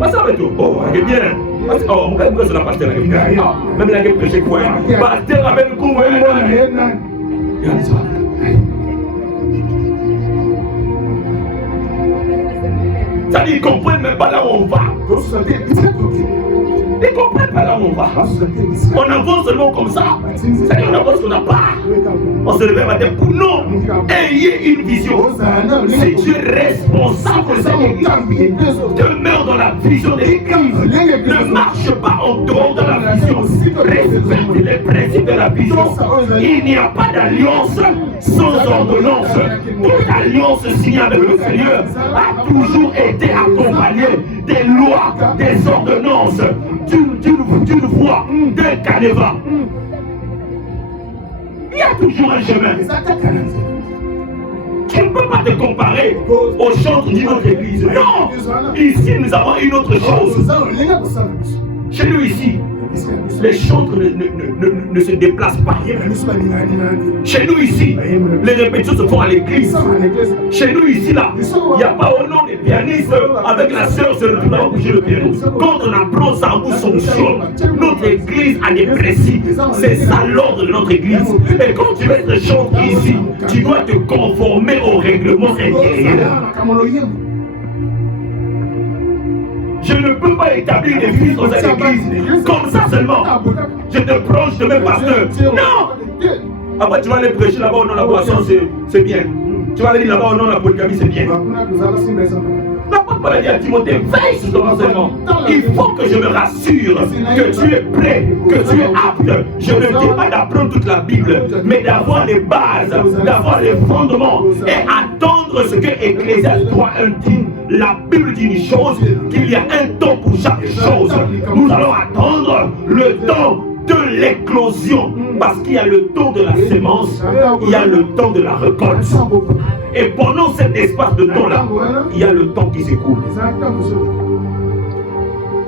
pasteur avec tout, oh, il est bien. Oh, on va sur la pasteur avec même la gueule prêcher quoi. Pasteur avec le coup, ça dit, ils comprennent même pas là où on va. Ils comprennent pas là où on va. On avance seulement comme ça. C'est-à-dire on avance qu'on n'a pas. On se réveille matin pour non. Ayez une vision. Si tu es responsable de cette église, demeure dans la vision de l'église. Ne marche pas en dehors de la vision. Respecte les principes de la vision. Il n'y a pas d'alliance sans ordonnance. Toute alliance signée avec le Seigneur a toujours été accompagnée des lois, des ordonnances, d'une voie, d'un canevas. Il y a toujours un chemin. Tu ne peux pas te comparer au chantre d'une autre église. Non! Ici, nous avons une autre chose. Chez nous, ici, les chantres ne se déplacent pas. Chez nous ici, les répétitions se font à l'église. Chez nous ici, là, il n'y a pas au nom des pianistes avec la sœur se retrouve à bouger le piano. Quand on apprend ça, on fonctionne. Notre église a des principes. C'est ça l'ordre de notre église. Et quand tu veux être chantre ici, tu dois te conformer au règlement intérieur. Je ne peux pas établir des fils dans cette église comme ça seulement. Je te proche de mes pasteurs. Non! Après, tu vas aller prêcher là-bas au nom de la boisson, c'est bien. Tu vas aller dire là-bas au nom de la polygamie, c'est bien. L'apôtre Paul a dit à Timothée, veille sur ton enseignement. Il faut que je me rassure que tu es prêt, que tu es apte. Je ne dis pas d'apprendre toute la Bible, mais d'avoir les bases, d'avoir les fondements et attendre ce que Ecclésiaste 3:1 dit. La Bible dit une chose, qu'il y a un temps pour chaque chose. Nous allons attendre le temps de l'éclosion. Parce qu'il y a le temps de la sémence, il y a le temps de la récolte. Et pendant cet espace de temps-là, il y a le temps qui s'écoule.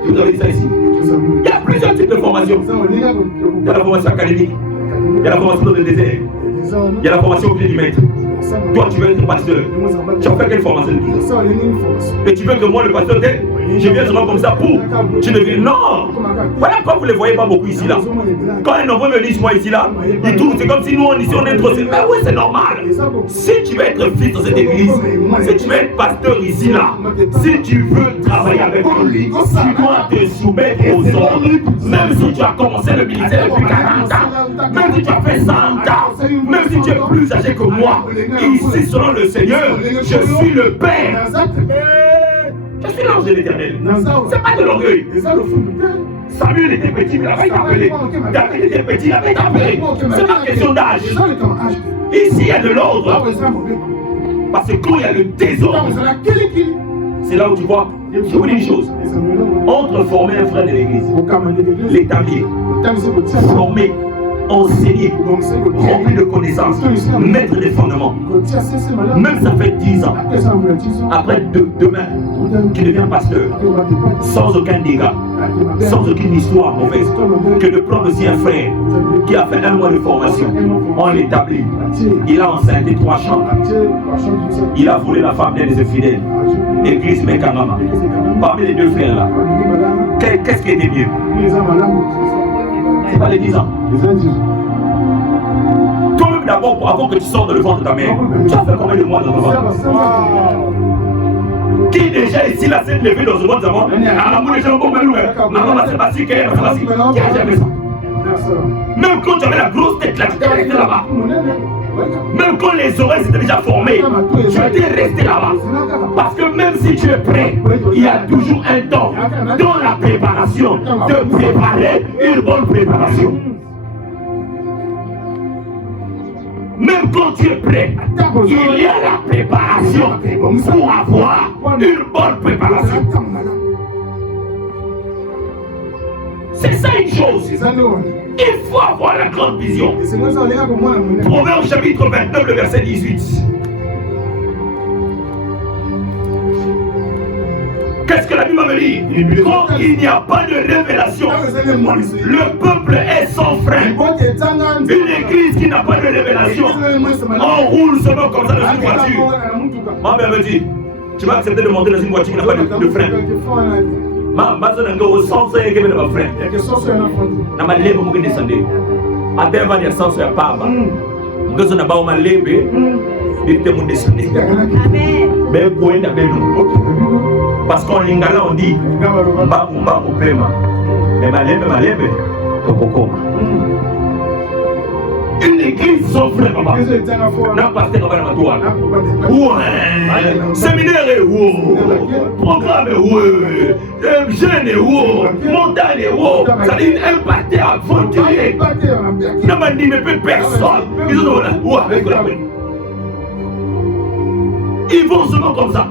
Vous avez dit ça ici. Il y a plusieurs types de formations. Il y a la formation académique, il y a la formation dans le désert, il y a la formation au pied du maître. Toi, tu veux être pasteur. Tu as fait quelle formation de tout ça? Et tu veux que moi, le pasteur, je viens seulement comme ça pour. Tu ne viens. Non! Voilà pourquoi vous ne les voyez pas beaucoup ici là. Quand un enfant me dit moi ici là, il trouve c'est comme si nous ici on est trop. Mais oui, c'est normal. Si tu veux être fils dans cette église, si tu veux être pasteur ici là, si tu veux travailler avec lui, tu dois te soumettre aux ordres. Même si tu as commencé le ministère depuis 40 ans, même si tu as fait 100 ans, même si tu es plus âgé que moi. Ici, selon le Seigneur, je suis le Père. Je suis l'ange de l'Éternel. C'est pas de l'orgueil. Samuel était petit, il avait été appelé. David était petit, il avait été appelé. C'est pas question d'âge. Ici, il y a de l'ordre. Parce que quand il y a le désordre, c'est là où tu vois, je vous dis une chose. Entre former un frère de l'église, l'établir, former, enseigner, remplir de connaissances, mettre des fondements. Même ça fait 10 ans. Après demain, tu deviens pasteur, sans aucun dégât, sans aucune histoire mauvaise, que de prendre aussi un frère qui a fait 1 mois de formation, on l'établit. Il a enceinté 3 chambres. Il a volé la femme d'un des infidèles. Église Mekanama. Parmi les 2 frères là, qu'est-ce qui était mieux? C'est pas les 10 ans. Toi-même d'abord, avant que tu sortes de le ventre de ta mère, tu as fait combien de mois dans le ventre? Qui déjà ici là s'est levé dans le ventre d'avant? Qui a jamais ça? Même quand tu avais la grosse tête là, tu t'es resté là-bas. Même quand les oreilles étaient déjà formées, tu étais resté là-bas. Parce que même si tu es prêt, il y a toujours un temps dans la préparation de préparer une bonne préparation. Même quand tu es prêt, il y a la préparation pour avoir une bonne préparation. C'est ça une chose. Il faut avoir la grande vision. Proverbe chapitre 29, le verset 18. Qu'est-ce que la Bible me dit? Quand il n'y a pas de révélation, le peuple est sans frein. Une église qui n'a pas de révélation, on roule seulement comme ça dans une voiture. Ma mère me dit, tu vas accepter de monter dans une voiture qui n'a pas de frein. Ma mère au sens où il y a un frein. Na malebe mu descendre. Até vai de sens ya papa. Ngozo na ba uma lebe. Ite mu descendre. Amen. Mais poenda beno. Parce qu'on lingala on dit mba kupema. Mais malebe tokokoma. Une église sans frère, papa. N'a pas de séminaire, programme, jeune, montagne, c'est-à-dire un parti aventurier. N'a pas dit, mais personne. Ils vont seulement comme ça.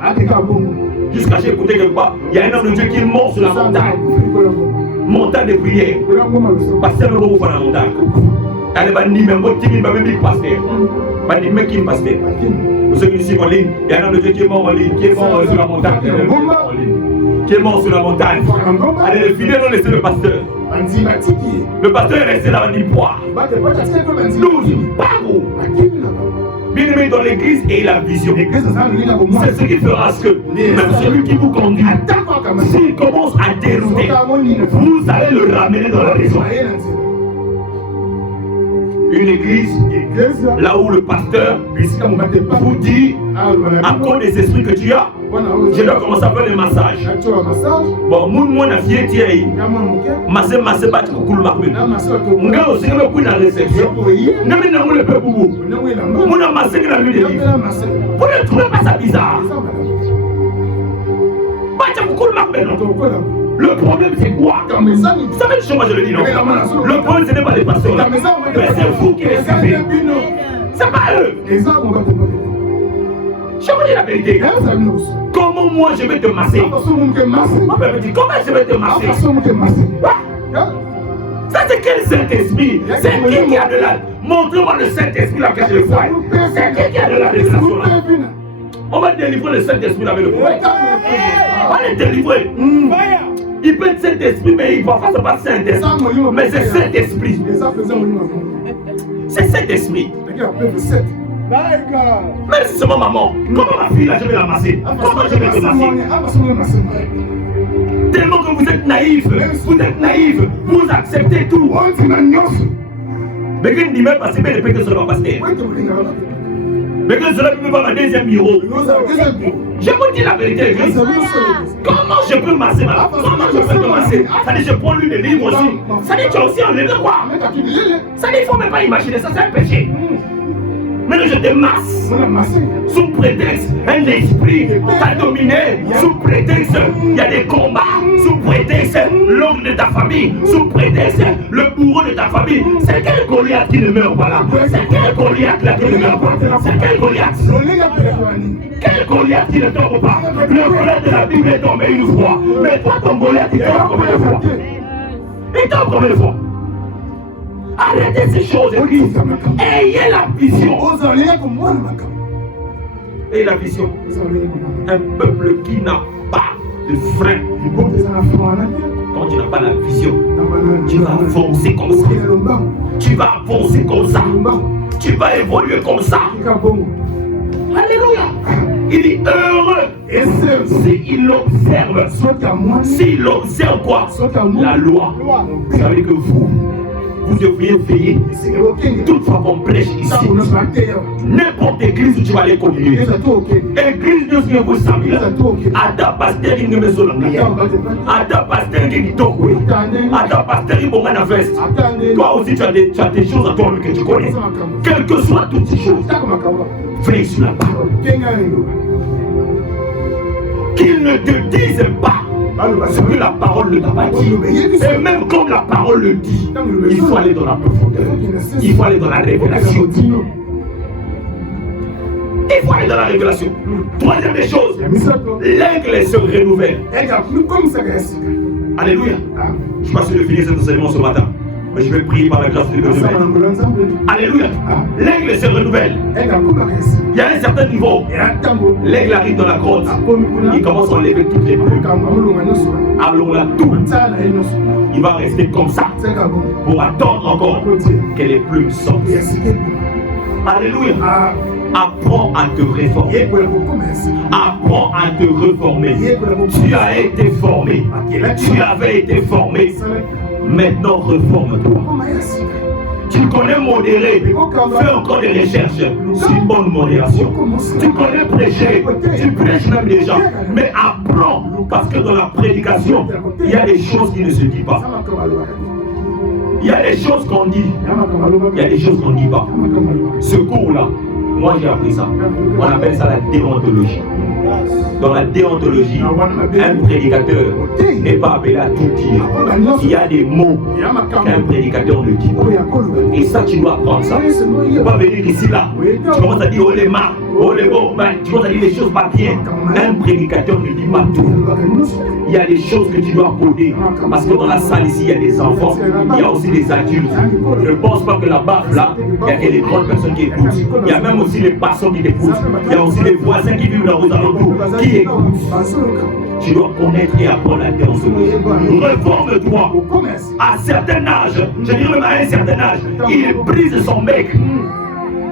Jusqu'à j'ai écouté quelque part, il y a un homme de Dieu qui monte sur la montagne. Montagne de prière. Pasteur le roux pour la montagne. Elle va dire, mais moi, qui m'a même pasteur. Va dire, mais qui est pasteur. Pour ceux qui suivent en ligne, il y a un homme de Dieu qui est mort en ligne, qui est mort sur la montagne. Qui est mort sur la montagne. Allez, les fidèles ont laissé le pasteur. Le pasteur est resté là, il dit, quoi? 12, pas où? Bien-aimé dans l'église et la vision. C'est ce qui fera que même celui qui vous conduit, s'il commence à dérouter, vous allez le ramener dans la raison. Une église, là où le pasteur vous dit, à cause des esprits que tu as, je dois commencer à faire des massages. Bon, moi, je suis fier, massé, pas de coucou, ma belle. Moi aussi, je me couille dans la réception. Je me le peu pour vous. Moi, je massé dans la nuit des livres. Vous ne trouvez pas ça bizarre? Pas de coucou, ma belle. Le problème c'est quoi? Ça fait du chemin, je le dis non. Le problème ce n'est pas les pasteurs, mais c'est vous qui les suivez. C'est pas eux. Je vous dis la vérité. Comment moi je vais te masser? Ma mère me dit, comment je vais te masser? Ça c'est quel Saint-Esprit? C'est qui a de la... Montre-moi le Saint-Esprit là que je le vois. C'est qui a de la révélation là? On va délivrer le Saint-Esprit avec le pouvoir. On va les délivrer. Il peut être Saint-Esprit, mais il va faire pas Saint-Esprit. Mais c'est Saint-Esprit. C'est Saint-Esprit. Même si c'est ma maman, comment ma fille là, je vais la masser? Comment je vais te masser? Tellement que vous êtes naïf, vous acceptez tout. Mais quand il dit même passer, mais ne peut que cela passer. Mais que cela peut pas ma deuxième bureau. Je vous dis la vérité, Église. Comment je peux masser ma? Comment je peux te masser? Ça dit, je prends lui des livres aussi. Ça dit, tu as aussi enlevé quoi? Ça dit, il ne faut même pas imaginer ça, c'est un péché. Maintenant, je te masse. Sous prétexte, un esprit t'a dominé. Sous prétexte, il y a des combats. Sous prétexte, l'homme de ta famille. Sous prétexte, le bourreau de ta famille. C'est quel Goliath qui ne meurt pas là? C'est quel Goliath là qui ne meurt pas? C'est quel Goliath? Quel Goliath qui ne tombe pas? Le Goliath de la Bible est tombé une fois. Mais toi, ton Goliath, il tombe combien de fois? Il tombe combien de fois? Arrêtez ces choses, Église. Ayez la vision. Et la vision. Un peuple qui n'a pas de frein. Quand tu n'as pas la vision, tu vas avancer comme ça. Tu vas avancer comme ça. Tu vas évoluer comme ça. Alléluia. Il dit heureux s'il observe. S'il observe quoi? La loi. Vous savez que vous vous devriez veiller. Toute fois qu'on prêche ici, n'importe église où tu vas aller communier. Église de ce que vous savez là. Ada pasteur qui ne me sonne pas. Ada pasteur qui dit Tokwe. Ada pasteur qui bonne à veste. Toi aussi tu as des choses à toi que tu connais. Quelles que soient toutes ces choses, veille sur la parole. Qu'ils ne te disent pas ce que la parole ne t'a pas dit. Et même comme la parole le dit, il faut aller dans la profondeur. Il faut aller dans la révélation. Il faut aller dans la révélation. Troisième des choses, l'aigle se renouvelle. Alléluia. Je ne sais pas si je vais finir cet enseignement ce matin, mais je vais prier par la grâce de Dieu. Alléluia. L'aigle se renouvelle. Il y a un certain niveau. L'aigle arrive dans la grotte. Il commence à enlever toutes les plumes. Allons-la tout. Il va rester comme ça pour attendre encore que les plumes sortent. Alléluia. Apprends à te réformer. Apprends à te reformer. Tu as été formé. Tu avais été formé. Maintenant, reforme-toi. Tu connais modérer. Fais encore des recherches sur une bonne modération. Tu connais prêcher. Tu prêches même les gens. Mais apprends. Parce que dans la prédication, il y a des choses qui ne se disent pas. Il y a des choses qu'on dit. Il y a des choses qu'on ne dit pas. Ce cours-là, moi j'ai appris ça. On appelle ça la déontologie. Dans la déontologie, un prédicateur n'est pas appelé à tout dire. Il y a des mots qu'un prédicateur ne dit pas. Et ça, tu dois apprendre ça. Tu ne peux pas venir ici là. Tu commences à dire oh les mains, oh les mots, tu commences à dire les choses pas bien. Un prédicateur ne dit pas tout. Il y a des choses que tu dois coder. Parce que dans la salle ici, il y a des enfants, il y a aussi des adultes. Je ne pense pas que la baffe là, il y a que les grandes personnes qui écoutent. Il y a même aussi les passants qui t'écoutent. Il y a aussi les voisins qui vivent dans vos alentours qui écoutent. Tu dois connaître et apprendre la déontologie. Reforme-toi. À un certain âge, je dirais même à un certain âge, il brise son bec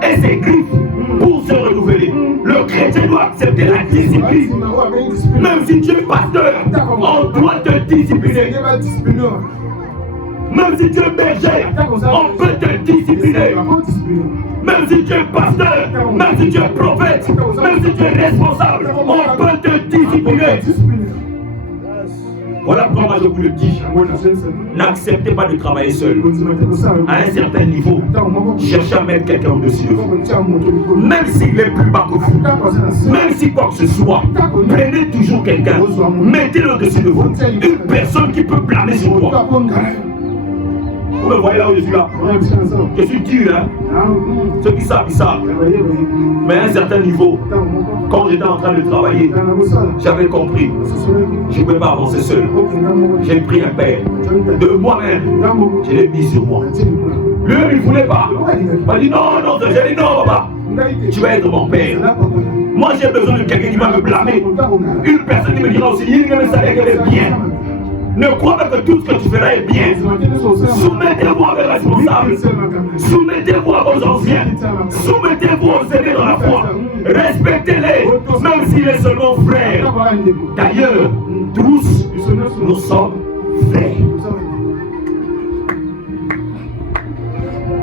et ses griffes pour se renouveler. Le chrétien doit accepter la discipline. Même si tu es pasteur, on doit te discipliner. Même si tu es berger, on peut te discipliner. Même si tu es pasteur, même si tu es prophète, même si tu es responsable, on peut te discipliner. Voilà pourquoi moi je vous le dis. N'acceptez pas de travailler seul. À un certain niveau, cherchez à mettre quelqu'un au-dessus de vous. Même s'il est plus bas que vous, même si quoi que ce soit, prenez toujours quelqu'un, mettez-le au-dessus de vous. Une personne qui peut planer sur toi. Vous me voyez là où je suis là. Je suis dur, hein. Ceux qui savent, ils savent. Mais à un certain niveau, quand j'étais en train de travailler, j'avais compris. Je ne pouvais pas avancer seul. J'ai pris un père. De moi-même, je l'ai mis sur moi. Lui, il ne voulait pas. Il m'a dit non, non, j'ai dit non, papa. Tu vas être mon père. Moi, j'ai besoin de quelqu'un qui va me blâmer. Une personne qui me dira aussi, il ne me savait qu'elle est bien. Ne crois pas que tout ce que tu feras est bien. Soumettez-vous à vos responsables. Soumettez-vous à vos anciens. Soumettez-vous aux aînés dans la foi. Respectez-les, même s'il est seulement frère. D'ailleurs, tous, nous sommes frères.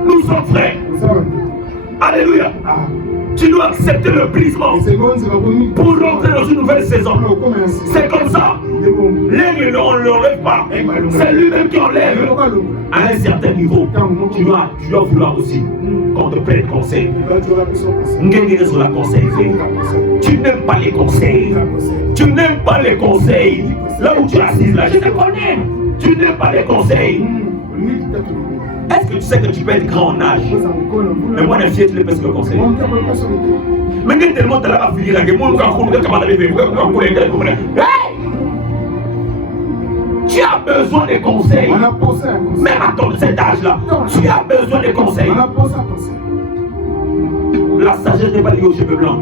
Nous sommes frères. Alléluia. Tu dois accepter le brisement pour rentrer dans une nouvelle saison. C'est comme ça. L'aigle, on ne l'enlève pas. C'est lui-même qui enlève. À un certain niveau, tu dois vouloir aussi qu'on te prête conseil. Sur la conseil. Tu n'aimes pas les conseils. Tu n'aimes pas les conseils. Là où tu es assise, là, je te connais. Tu n'aimes pas les conseils. Est-ce que tu sais que tu peux être grand en âge? Mais moi, je suis le presque conseil. Mais quand tellement tu as fini, tu as besoin de conseils. Même à cet âge-là, tu as besoin de conseils. La sagesse n'est pas liée aux cheveux blancs.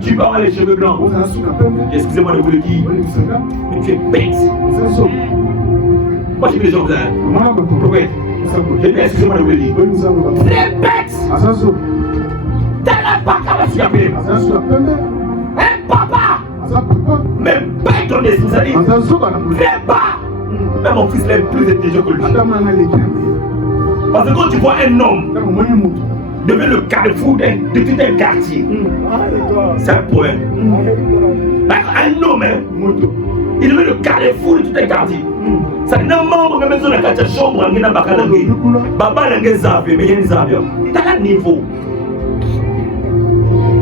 Tu vas avoir les cheveux blancs. Excusez-moi de vous le dire, mais tu es bête. Moi, j'ai vu les gens prophète. Je dis, excusez-moi de vous le dire. Très bête. T'es là pas capable de appeler. Un papa. Même bête dans l'esprit, ça dit. Très bas. Même mon fils est plus intelligent que lui. Parce que quand tu vois un homme devient le carrefour de tout un quartier, c'est un problème. Un homme, il devient le carrefour de tout un quartier. Ça n'a membre même sur la chambre, il y a Baba n'a pas mais il y a des avions. Il a un niveau.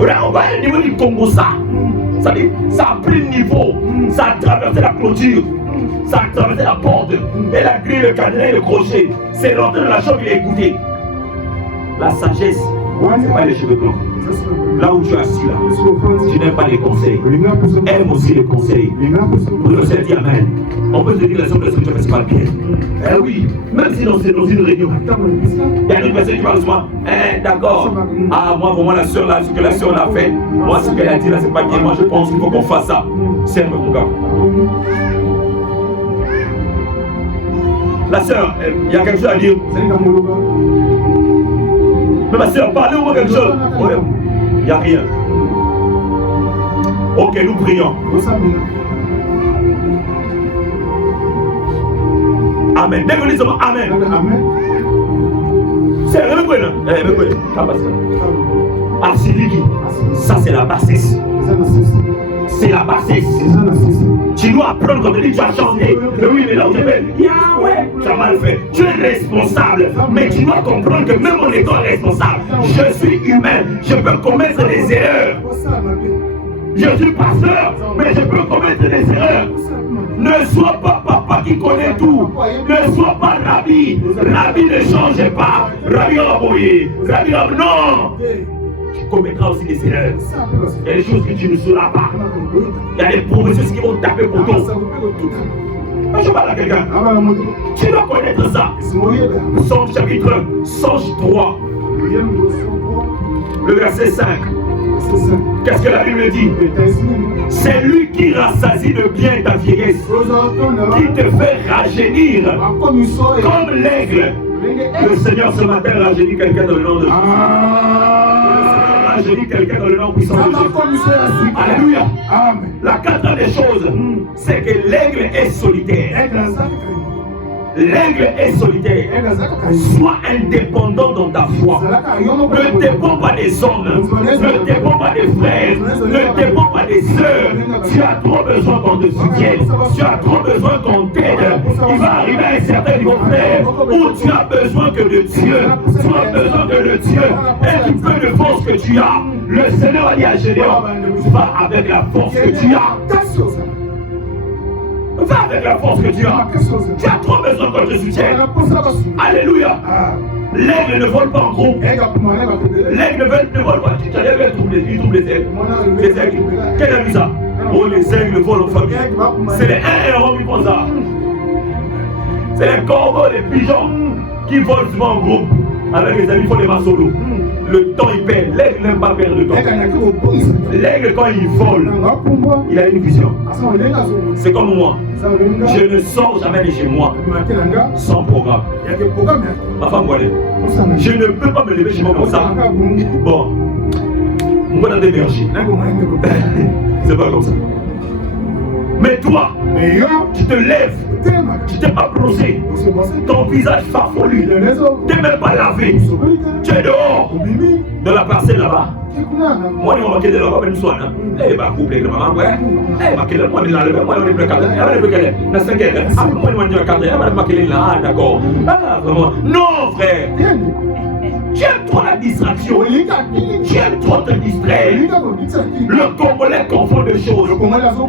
Là, on va à un niveau du Congo, ça. Ça a pris le niveau. Ça a traversé la clôture. Ça a traversé la porte. Et la grille, le cadenas et le crochet. C'est rentré dans la chambre, il a écouté. La sagesse, c'est pas les cheveux blancs. Là où tu es assis là, tu n'aimes pas les conseils. Aime aussi les conseils. Pour le Seigneur dit Amen. On peut te dire la seule personne que tu fais, c'est pas bien. Eh oui, même si dans une réunion, il y a une personne qui parle souvent. D'accord. Ah, moi, vraiment, la soeur là, ce que la soeur l'a fait, moi, ce qu'elle a dit là, c'est pas bien. Moi, je pense qu'il faut qu'on fasse ça. C'est un peu mon gars. La soeur, il y a quelque chose à dire. Mais ma soeur, parlez au moins quelque chose. Il n'y a rien. Ok, nous prions. Amen. Dès que nous disons Amen. C'est un peu ça, c'est la bassesse. C'est la bassesse. Tu dois apprendre comme tu as chanté. Oui, mais là, tu as mal fait. Tu es responsable. Mais tu dois comprendre que même en étant responsable, je suis humain. Je peux commettre des erreurs. Je suis pasteur, mais je peux commettre des erreurs. Ne sois pas papa qui connaît tout. Ne sois pas Rabbi. Rabbi ne change pas. Rabbi Raboye. Rabbi non. Tu commettras aussi des erreurs. Il y a des choses que tu ne sauras pas. Il y a des professeurs qui vont taper pour toi. Je parle à quelqu'un. Tu dois connaître ça. Psaume chapitre 103. Le verset 5. Qu'est-ce que la Bible dit? C'est lui qui rassasie de bien ta vieillesse, qui te fait rajeunir comme l'aigle. Le Seigneur ce matin rajeunit quelqu'un dans le nom de Jésus. Rajeunit quelqu'un dans le nom puissant de Jésus. Alléluia. La quatrième des choses, c'est que l'aigle est solitaire. L'aigle est solitaire. Sois indépendant dans ta foi. Ne dépends pas des hommes. Ne dépends pas des frères. Ne dépends pas des sœurs. Tu as trop besoin qu'on te soutienne. Tu as trop besoin qu'on t'aide. Il va arriver à un certain niveau, frère, où tu as besoin que de Dieu. Tu as besoin que de Dieu ait du peu de force que tu as. Le Seigneur a dit à Gédéon, va avec la force que tu as. Va avec la force que tu as. Tu as trop besoin qu'on te soutienne. Alléluia. L'aigle ne vole pas en groupe. L'aigle ne vole pas. Tu as vu il trouve les aigles. Les aigles. Quel a vu ça? Oh, les aigles volent en famille. C'est les héros qui font ça. C'est les corbeaux, les pigeons qui volent souvent en groupe. Avec les amis, ils font des solo. Le temps il perd. L'aigle n'aime pas perdre le temps. L'aigle quand il vole, il a une vision. C'est comme moi. Je ne sors jamais de chez moi sans programme. Ma femme voilà. Je ne peux pas me lever chez moi comme ça. Bon. On va dans des bergers. C'est pas comme ça. Mais toi, tu te lèves, tu t'es pas brossé, ton visage farfelu, tu n'es même pas lavé, tu es dehors, dans la parcelle là-bas. Moi, je vais me là-bas, je vais me eh, bah, couple, je vais me moi, je vais me ah, d'accord. Ah, vraiment. Non, frère. J'aime trop la distraction. J'aime trop te distraire. Le Congolais confond deux choses.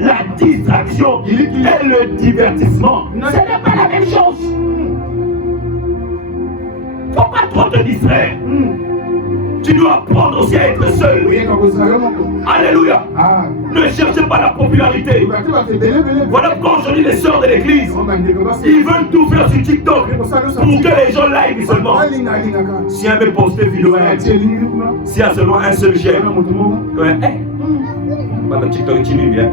La distraction et le divertissement. Ce n'est pas la même chose. Faut pas trop te distraire. Tu dois apprendre aussi à être seul. Alléluia. Ne cherchez pas la popularité. Voilà pourquoi aujourd'hui les sœurs de l'église, ils veulent tout faire sur TikTok pour que les gens like seulement. Si un veut poster vidéo, s'il y a seulement un seul j'aime, madame TikTok est bien.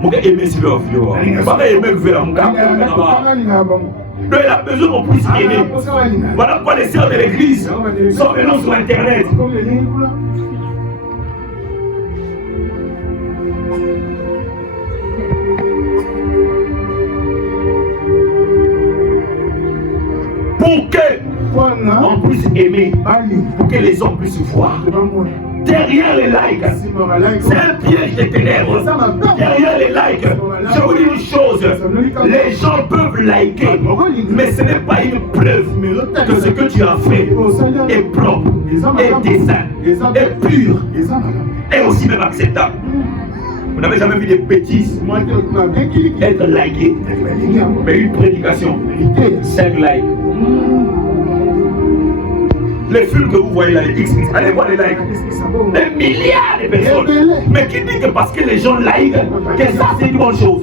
Mon gars aime si leur vidéo. Mon gars aime faire mon gars. Donc il a besoin qu'on puisse aimer. Voilà pourquoi les sœurs de l'église sont maintenant sur internet. Pour que on puisse aimer, pour que les hommes puissent voir. Derrière les likes, c'est un piège des ténèbres. Derrière les likes, je vous dis une chose, les gens peuvent liker, mais ce n'est pas une preuve que ce que tu as fait est propre, est décent, est pur, et aussi même acceptable. Vous n'avez jamais vu des bêtises être liké, mais une prédication, 5 likes. Les films que vous voyez là, les X, allez voir les likes. Des milliards de personnes. Mais qui dit que parce que les gens like, que ça c'est une bonne chose?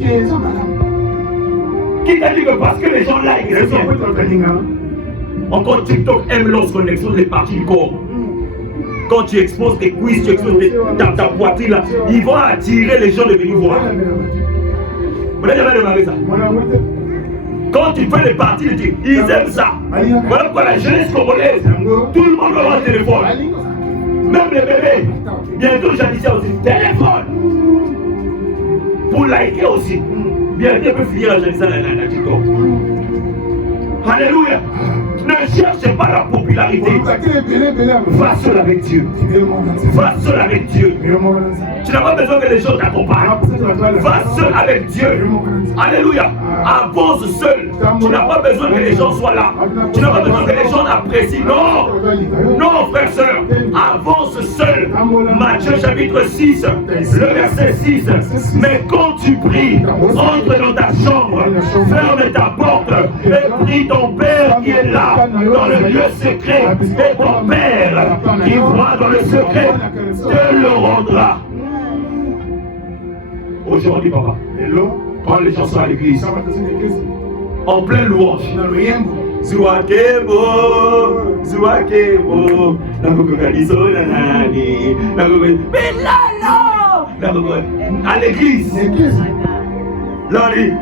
Qui t'a dit que parce que les gens like, c'est bien? Encore TikTok aime lorsqu'on expose les parties du corps. Quand tu exposes tes cuisses, tu exposes ta poitrine là, ils vont attirer les gens de venir voir. Vous n'avez jamais remarqué ça? Quand tu fais les parties, ils aiment ça. Voilà pourquoi la jeunesse congolaise, tout le monde va avoir un téléphone. Même les bébés. Bientôt, j'additionne aussi téléphone. Pour liker aussi. Bientôt, il peut finir la jeunesse dans TikTok. Alléluia. Ne cherchez pas la popularité. Va seul avec Dieu. Va seul avec Dieu. Tu n'as pas besoin que les gens t'accompagnent. Va seul avec Dieu. Alléluia. Avance seul. Tu n'as pas besoin que les gens soient là. Tu n'as pas besoin que les gens apprécient. Non. Non, frère, soeur. Avance seul. Matthieu chapitre 6, le verset 6. Mais quand tu pries, entre dans ta chambre, ferme ta porte et prie ton Père qui est là, dans le lieu secret, et ton Père qui voit dans le secret te le rendra. Aujourd'hui, papa, quand les gens sont à l'église, en pleine louange, Zuakebo, Zuakebo, à l'église.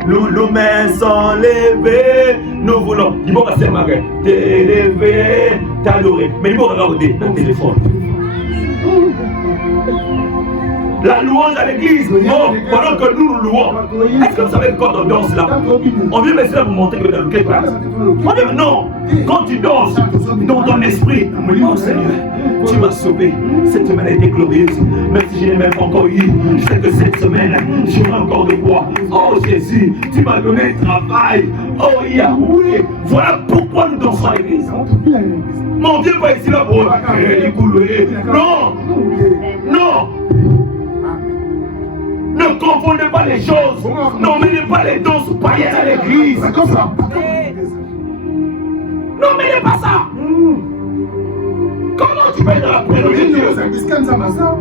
Nos mains sont levées, nous voulons. Il faut passer ma gueule. T'élever, t'adorer. Mais il faut regarder ton téléphone. La louange à l'église, pendant que nous louons. Est-ce que vous savez quand on danse là, on vient maintenant vous montrer que dans le quelque part. On dit non, quand tu danses dans ton esprit, oh Seigneur, tu m'as sauvé. Cette semaine a été glorieuse. Même si je n'ai même pas encore eu, je sais que cette semaine, j'aurai encore de quoi. Oh Jésus, tu m'as donné un travail. Oh Yahweh, voilà pourquoi nous dansons à l'église. Mais on vient pas ici là pour écouler. Non, non. Ne confondez pas les choses. N'emmenez pas les danses païennes à l'église. N'emmenez pas ça. Comment tu peux être la présence de Dieu?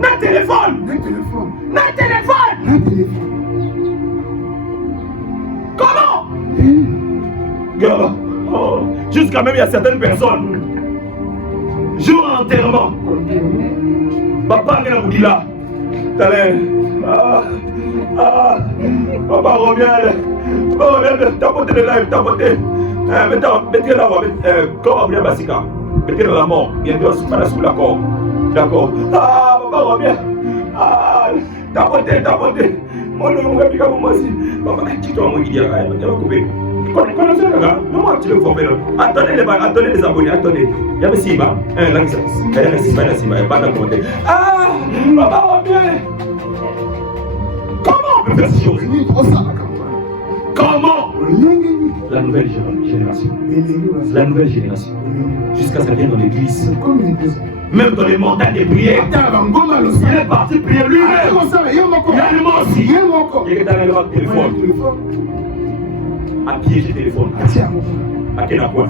N'a téléphone. N'a téléphone. Comment? Jusqu'à même il y a certaines personnes. Jour enterrement. Papa est là. Papa revient. T'as porté le live, t'as porté. Mettez là, corps bien Basika. Mettez la mort. Bientôt, c'est pas la sous l'accord. D'accord. Papa revient. T'as porté. Moi, non, moi aussi. Papa, tu dois me dire, tu vas couper. Connaissez le gars? Non, moi, tu le fais. Attendez les abonnés, attendez. Il y a un Simba. Là, il y a un Simba, il n'y a pas d'accordé. Papa revient. Comment on peut faire ces choses? Comment? La nouvelle génération. La nouvelle génération. Jusqu'à ce qu'elle vienne dans l'église. Même dans les montagnes de prière. Il est parti prier lui-même. Il y a le mot aussi. Il est dans le téléphone. À qui j'ai téléphone? À quel point?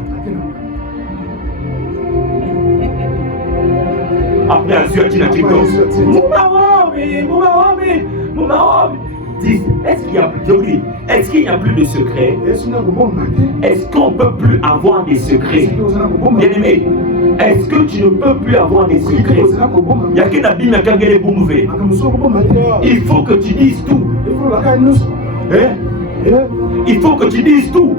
Après, à Dieu, tu n'as dit non. Est-ce qu'il n'y a plus de secrets? Est-ce qu'on ne peut plus avoir des secrets? Bien-aimé, est-ce que tu ne peux plus avoir des secrets? Il n'y a qu'un abîme, il n'y a qu'un gars pour mouver. Il faut que tu dises tout. Il faut que tu dises tout.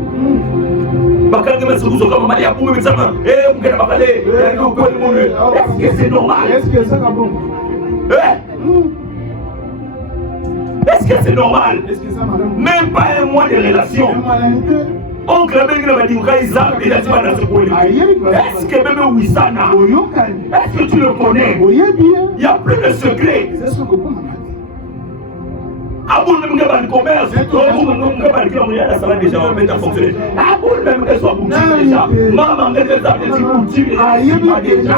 Est-ce que c'est normal? Est-ce que c'est normal? Même pas un mois de relation. Oncle Bengue m'a dit, il a dit, est-ce que même Wissana, est-ce que tu le connais? Il n'y a plus de secret. Aboul même que le commerce, la salade déjà, on met à fonctionner. Aboul même que soit boutique déjà. Maman, que ça veut dire boutique déjà.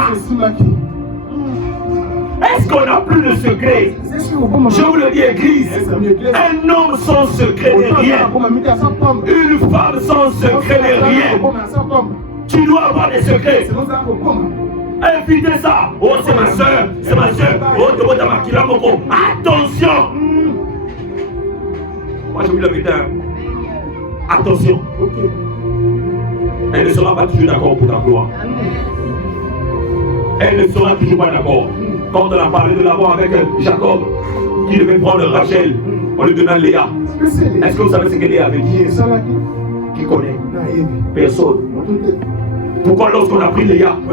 Est-ce qu'on n'a plus de secret? Je vous le dis, église. Un homme sans secret n'est rien. Une femme sans secret n'est rien. Tu dois avoir des secrets. Invitez ça. Oh, c'est ma soeur. C'est ma soeur. Oh, tu vois, attention. Moi, je vous le dis. Attention. Elle ne sera pas toujours d'accord pour ta gloire. Elle ne sera toujours pas d'accord. Quand on a parlé de l'avoir avec Jacob, qui devait prendre Rachel, on lui donnait Léa. Est-ce que vous savez ce que Léa avait dit? Qui connaît? Personne. Pourquoi lorsqu'on a pris Léa, on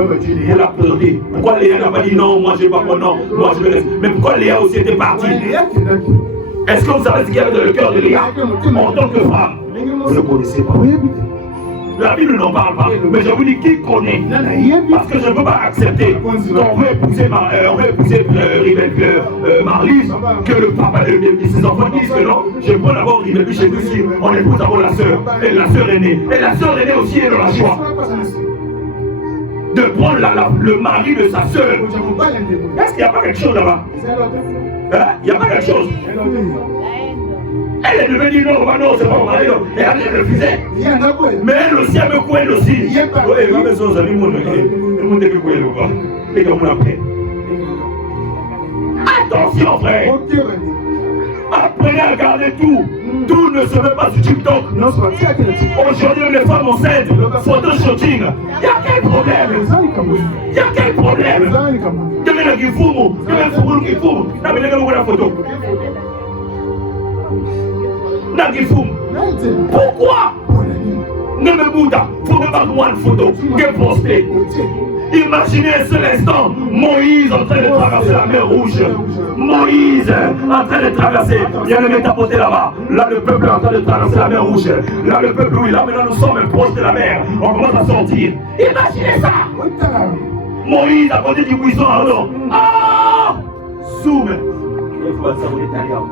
l'a présenté? Pourquoi Léa n'a pas dit non, moi je ne vais pas prendre, non, moi je me laisse? Mais pourquoi Léa aussi était partie? Est-ce que vous savez ce qu'il y avait dans le cœur de Léa? En tant que femme, vous ne connaissez pas. La Bible n'en parle pas, mais je vous dis qui connaît. Parce que je ne peux pas accepter qu'on veut épouser Marlise, que le papa de ses enfants disent que non, je peux d'abord Ribelbi chez lui si on épouse d'abord la sœur, et la sœur aînée. Et la sœur aînée aussi est dans la joie de prendre le mari de sa sœur. Est-ce qu'il n'y a pas quelque chose là-bas? Il n'y a pas quelque chose. Elle est devenue non, non, c'est pas mon mari, et elle refusait. Mais elle aussi, elle me couille aussi. Oui, elle va besoin de monde qui couille le corps. Et comme on après. Attention, frère. Apprenez à garder tout. Tout ne se fait pas sur TikTok. Aujourd'hui, les femmes enceintes, photo shooting. Il y a quel problème? Il y a quel problème? Demain, il y a qui fume. Demain, il faut qui fume. Demain, il y a la photo. Pourquoi? Ne me bouda, faut me battre moi une photo, que poster. Imaginez un seul instant, Moïse en train de traverser la mer Rouge. Moïse en train de traverser, il y a le métapoté là-bas. Là, le peuple est en train de traverser la mer Rouge. Là, le peuple, oui, là, maintenant nous sommes proches de la mer. On commence à sortir. Imaginez ça. Moïse à côté du buisson, alors. Ah! Zoom. Il faut ça, vous l'italien.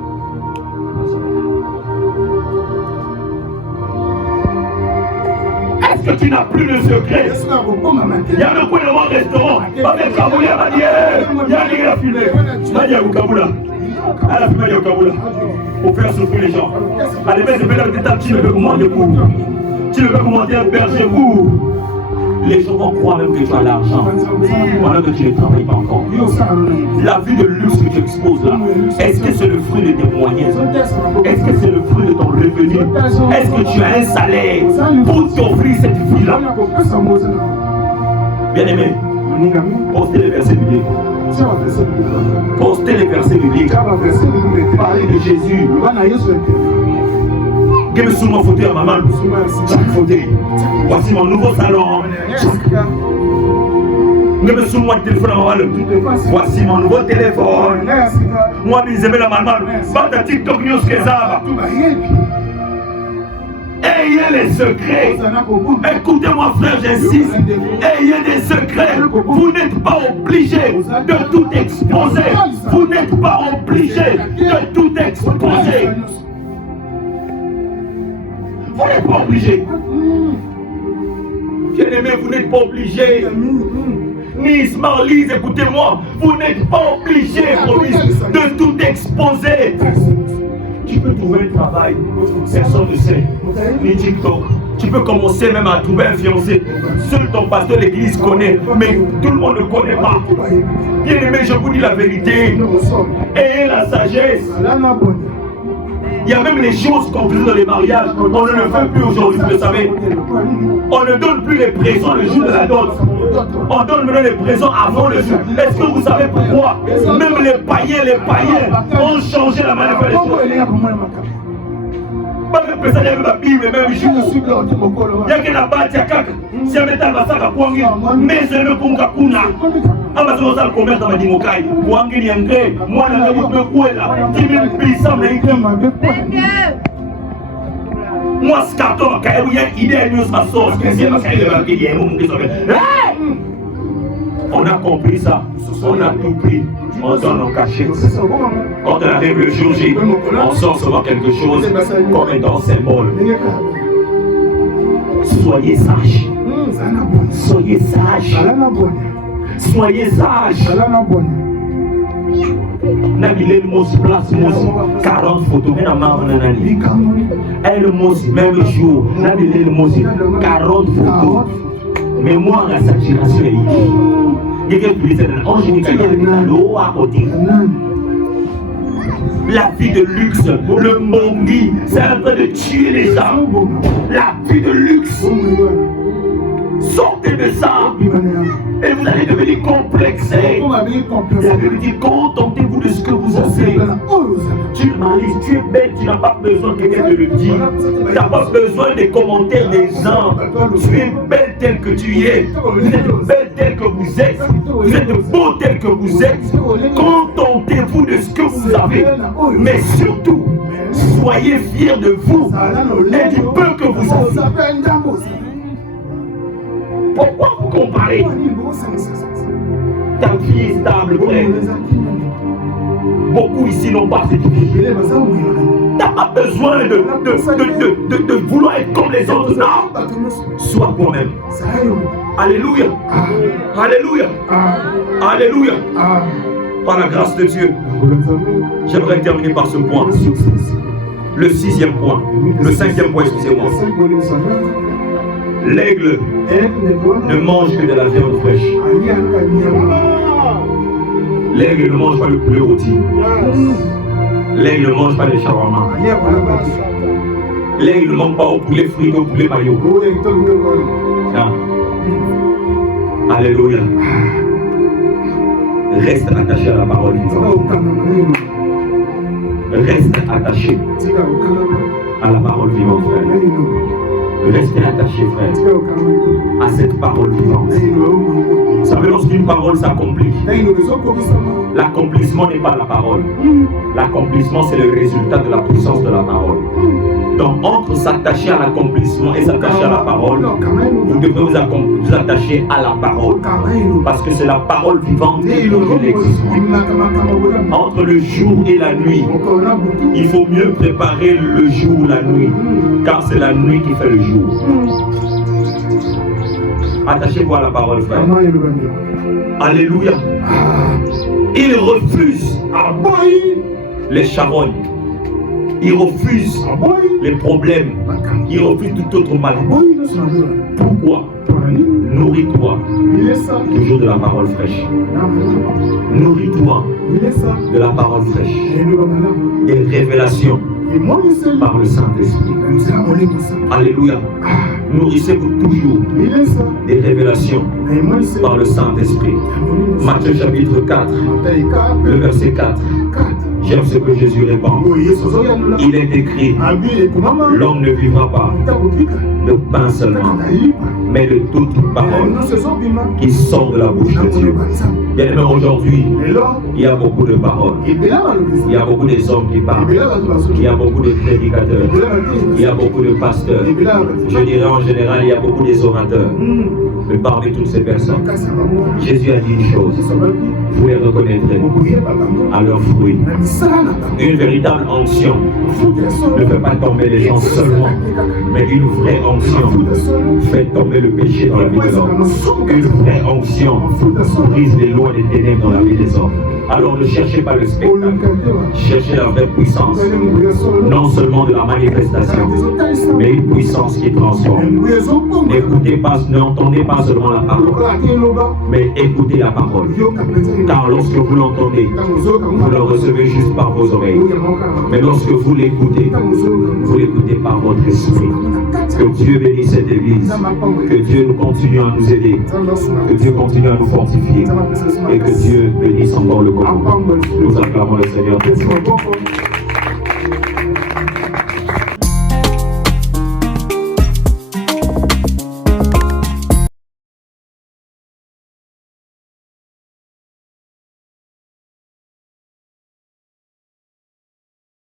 Est-ce que tu n'as plus de secret? Il y a le coin de mon restaurant. Avec Kaboula, m'a dit, il y a rien à fumer. M'a dit à Kaboula. Elle a fumé au Kaboula. Pour faire souffrir les gens. Allez, mais c'est bien que tu ne peux commander pour. Tu ne peux commander un berger pour. Les gens vont croire même que tu as l'argent, pendant que tu ne travailles pas encore. La vie de luxe que tu exposes là, est-ce que c'est le fruit de tes moyens? Est-ce que c'est le fruit de ton revenu? Est-ce que tu as un salaire pour t'offrir cette vie-là? Bien aimé, postez les versets bibliques. Postez les versets bibliques. Parlez de Jésus. Quel est sous mon fauteuil à maman? Chaque fauteuil. Voici mon nouveau salon. Ne me sous moi téléphone à maman. Voici mon nouveau téléphone. Moi, mes amis la maman. Pas de TikTok news que ça. Ayez les secrets. Écoutez-moi, frère, j'insiste. Ayez des secrets. Vous n'êtes pas obligé de tout exposer. Vous n'êtes pas obligé de tout exposer. Vous n'êtes pas obligé. Bien-aimé, vous n'êtes pas obligé. Nice, Marlise, écoutez-moi. Vous n'êtes pas obligé, de tout exposer. Tu peux trouver un travail, personne ne sait, ni TikTok. Tu peux commencer même à trouver un fiancé. Seul ton pasteur de l'église connaît, mais tout le monde ne connaît pas. Bien-aimé, je vous dis la vérité. Ayez la sagesse. Il y a même les choses qu'on faisait dans les mariages, on ne le fait plus aujourd'hui, vous le savez. On ne donne plus les présents le jour de la dot. On donne maintenant les présents avant le jour. Est-ce que vous savez pourquoi? Même les païens ont changé la manière de faire les choses. Pas que personne n'a vu la Bible le même jour. Il y a qui n'a pas de caca. Si on met un massacre à Kouangi, mais c'est le Kungakuna. Amazon a le commerce dans ma dimokai. Kouangi n'y a pas. Moi, je ne peux pas. Tu me payes ça, mais il Moi, ce carton, quand il y a une idée, nous, ça sort. On a compris ça. On a tout pris. On donne en cachette. Quand on arrive le jour J, on sort seulement quelque chose comme étant symbole. Soyez sages. Soyez sages. Soyez sages. Nabile le mot place 40 photos. Elle le mot même jour. Nabile le mot 40 photos. Mais moi la saturation est ici. La vie de luxe, le mongi, c'est en train de tuer les gens. La vie de luxe. Sortez de ça et vous allez devenir complexé. La Bible dit contentez-vous de ce que vous avez. Tu es belle, tu n'as pas besoin que quelqu'un te le dise. Tu n'as pas besoin des commentaires des gens. Tu es belle telle que tu es. Vous êtes belle telle que vous êtes. Vous êtes beau tel que vous êtes. Contentez-vous de ce que vous avez. Mais surtout, soyez fiers de vous et du peu que vous avez. Pourquoi vous comparez? Ta vie est stable, frère. Beaucoup ici n'ont pas cette vie. Tu n'as pas besoin de vouloir être comme les autres. Non. Sois toi-même. Alléluia. Alléluia. Alléluia. Par la grâce de Dieu, j'aimerais terminer par ce point. Le 6e point. Le 5e point, excusez-moi. L'aigle ne mange que de la viande fraîche. L'aigle ne mange pas le poulet rôti. L'aigle ne mange pas les shawarma. L'aigle ne mange pas au poulet frit, au poulet maillot. Alléluia. Reste attaché à la parole vivante. Reste attaché à la parole vivante, frère. Restez attaché, frère, à cette parole vivante. Vous savez, lorsqu'une parole s'accomplit, l'accomplissement n'est pas la parole. L'accomplissement, c'est le résultat de la puissance de la parole. Donc, entre s'attacher à l'accomplissement et s'attacher à la parole, vous devrez vous attacher à la parole. Parce que c'est la parole vivante qui existe. Entre le jour et la nuit, il faut mieux préparer le jour, la nuit. Car c'est la nuit qui fait le jour. Attachez-vous à la parole, frère. Alléluia. Il refuse les charognes. Il refuse les problèmes. Il refuse tout autre mal. Pourquoi? Nourris-toi toujours de la parole fraîche. Nourris-toi de la parole fraîche. Des révélations par le Saint-Esprit. Alléluia. Nourrissez-vous toujours des révélations par le Saint-Esprit. Matthieu chapitre 4, le verset 4. J'aime ce que Jésus répond. Il est écrit, l'homme ne vivra pas de pain seulement, mais de toute parole qui sort de la bouche de Dieu. Bien aimé, aujourd'hui, il y a beaucoup de paroles. Il y a beaucoup des hommes qui parlent. Il y a beaucoup de prédicateurs. Il y a beaucoup de pasteurs. Je dirais en général, il y a beaucoup des orateurs. Mais parmi toutes ces personnes, Jésus a dit une chose. Vous les reconnaîtrez à leurs fruits. Une véritable onction ne fait pas tomber les gens seulement, mais une vraie onction fait tomber le péché dans la vie de l'homme. Une vraie onction brise les lois des ténèbres dans la vie des hommes. Alors ne cherchez pas le spectacle, cherchez la vraie puissance, non seulement de la manifestation, mais une puissance qui transforme. N'écoutez pas, n'entendez pas seulement la parole, mais écoutez la parole. Car lorsque vous l'entendez, vous le recevez juste par vos oreilles. Mais lorsque vous l'écoutez par votre esprit. Que Dieu bénisse cette église, que Dieu continue à nous aider, que Dieu continue à nous fortifier et que Dieu bénisse encore le Congo. Nous acclamons le Seigneur.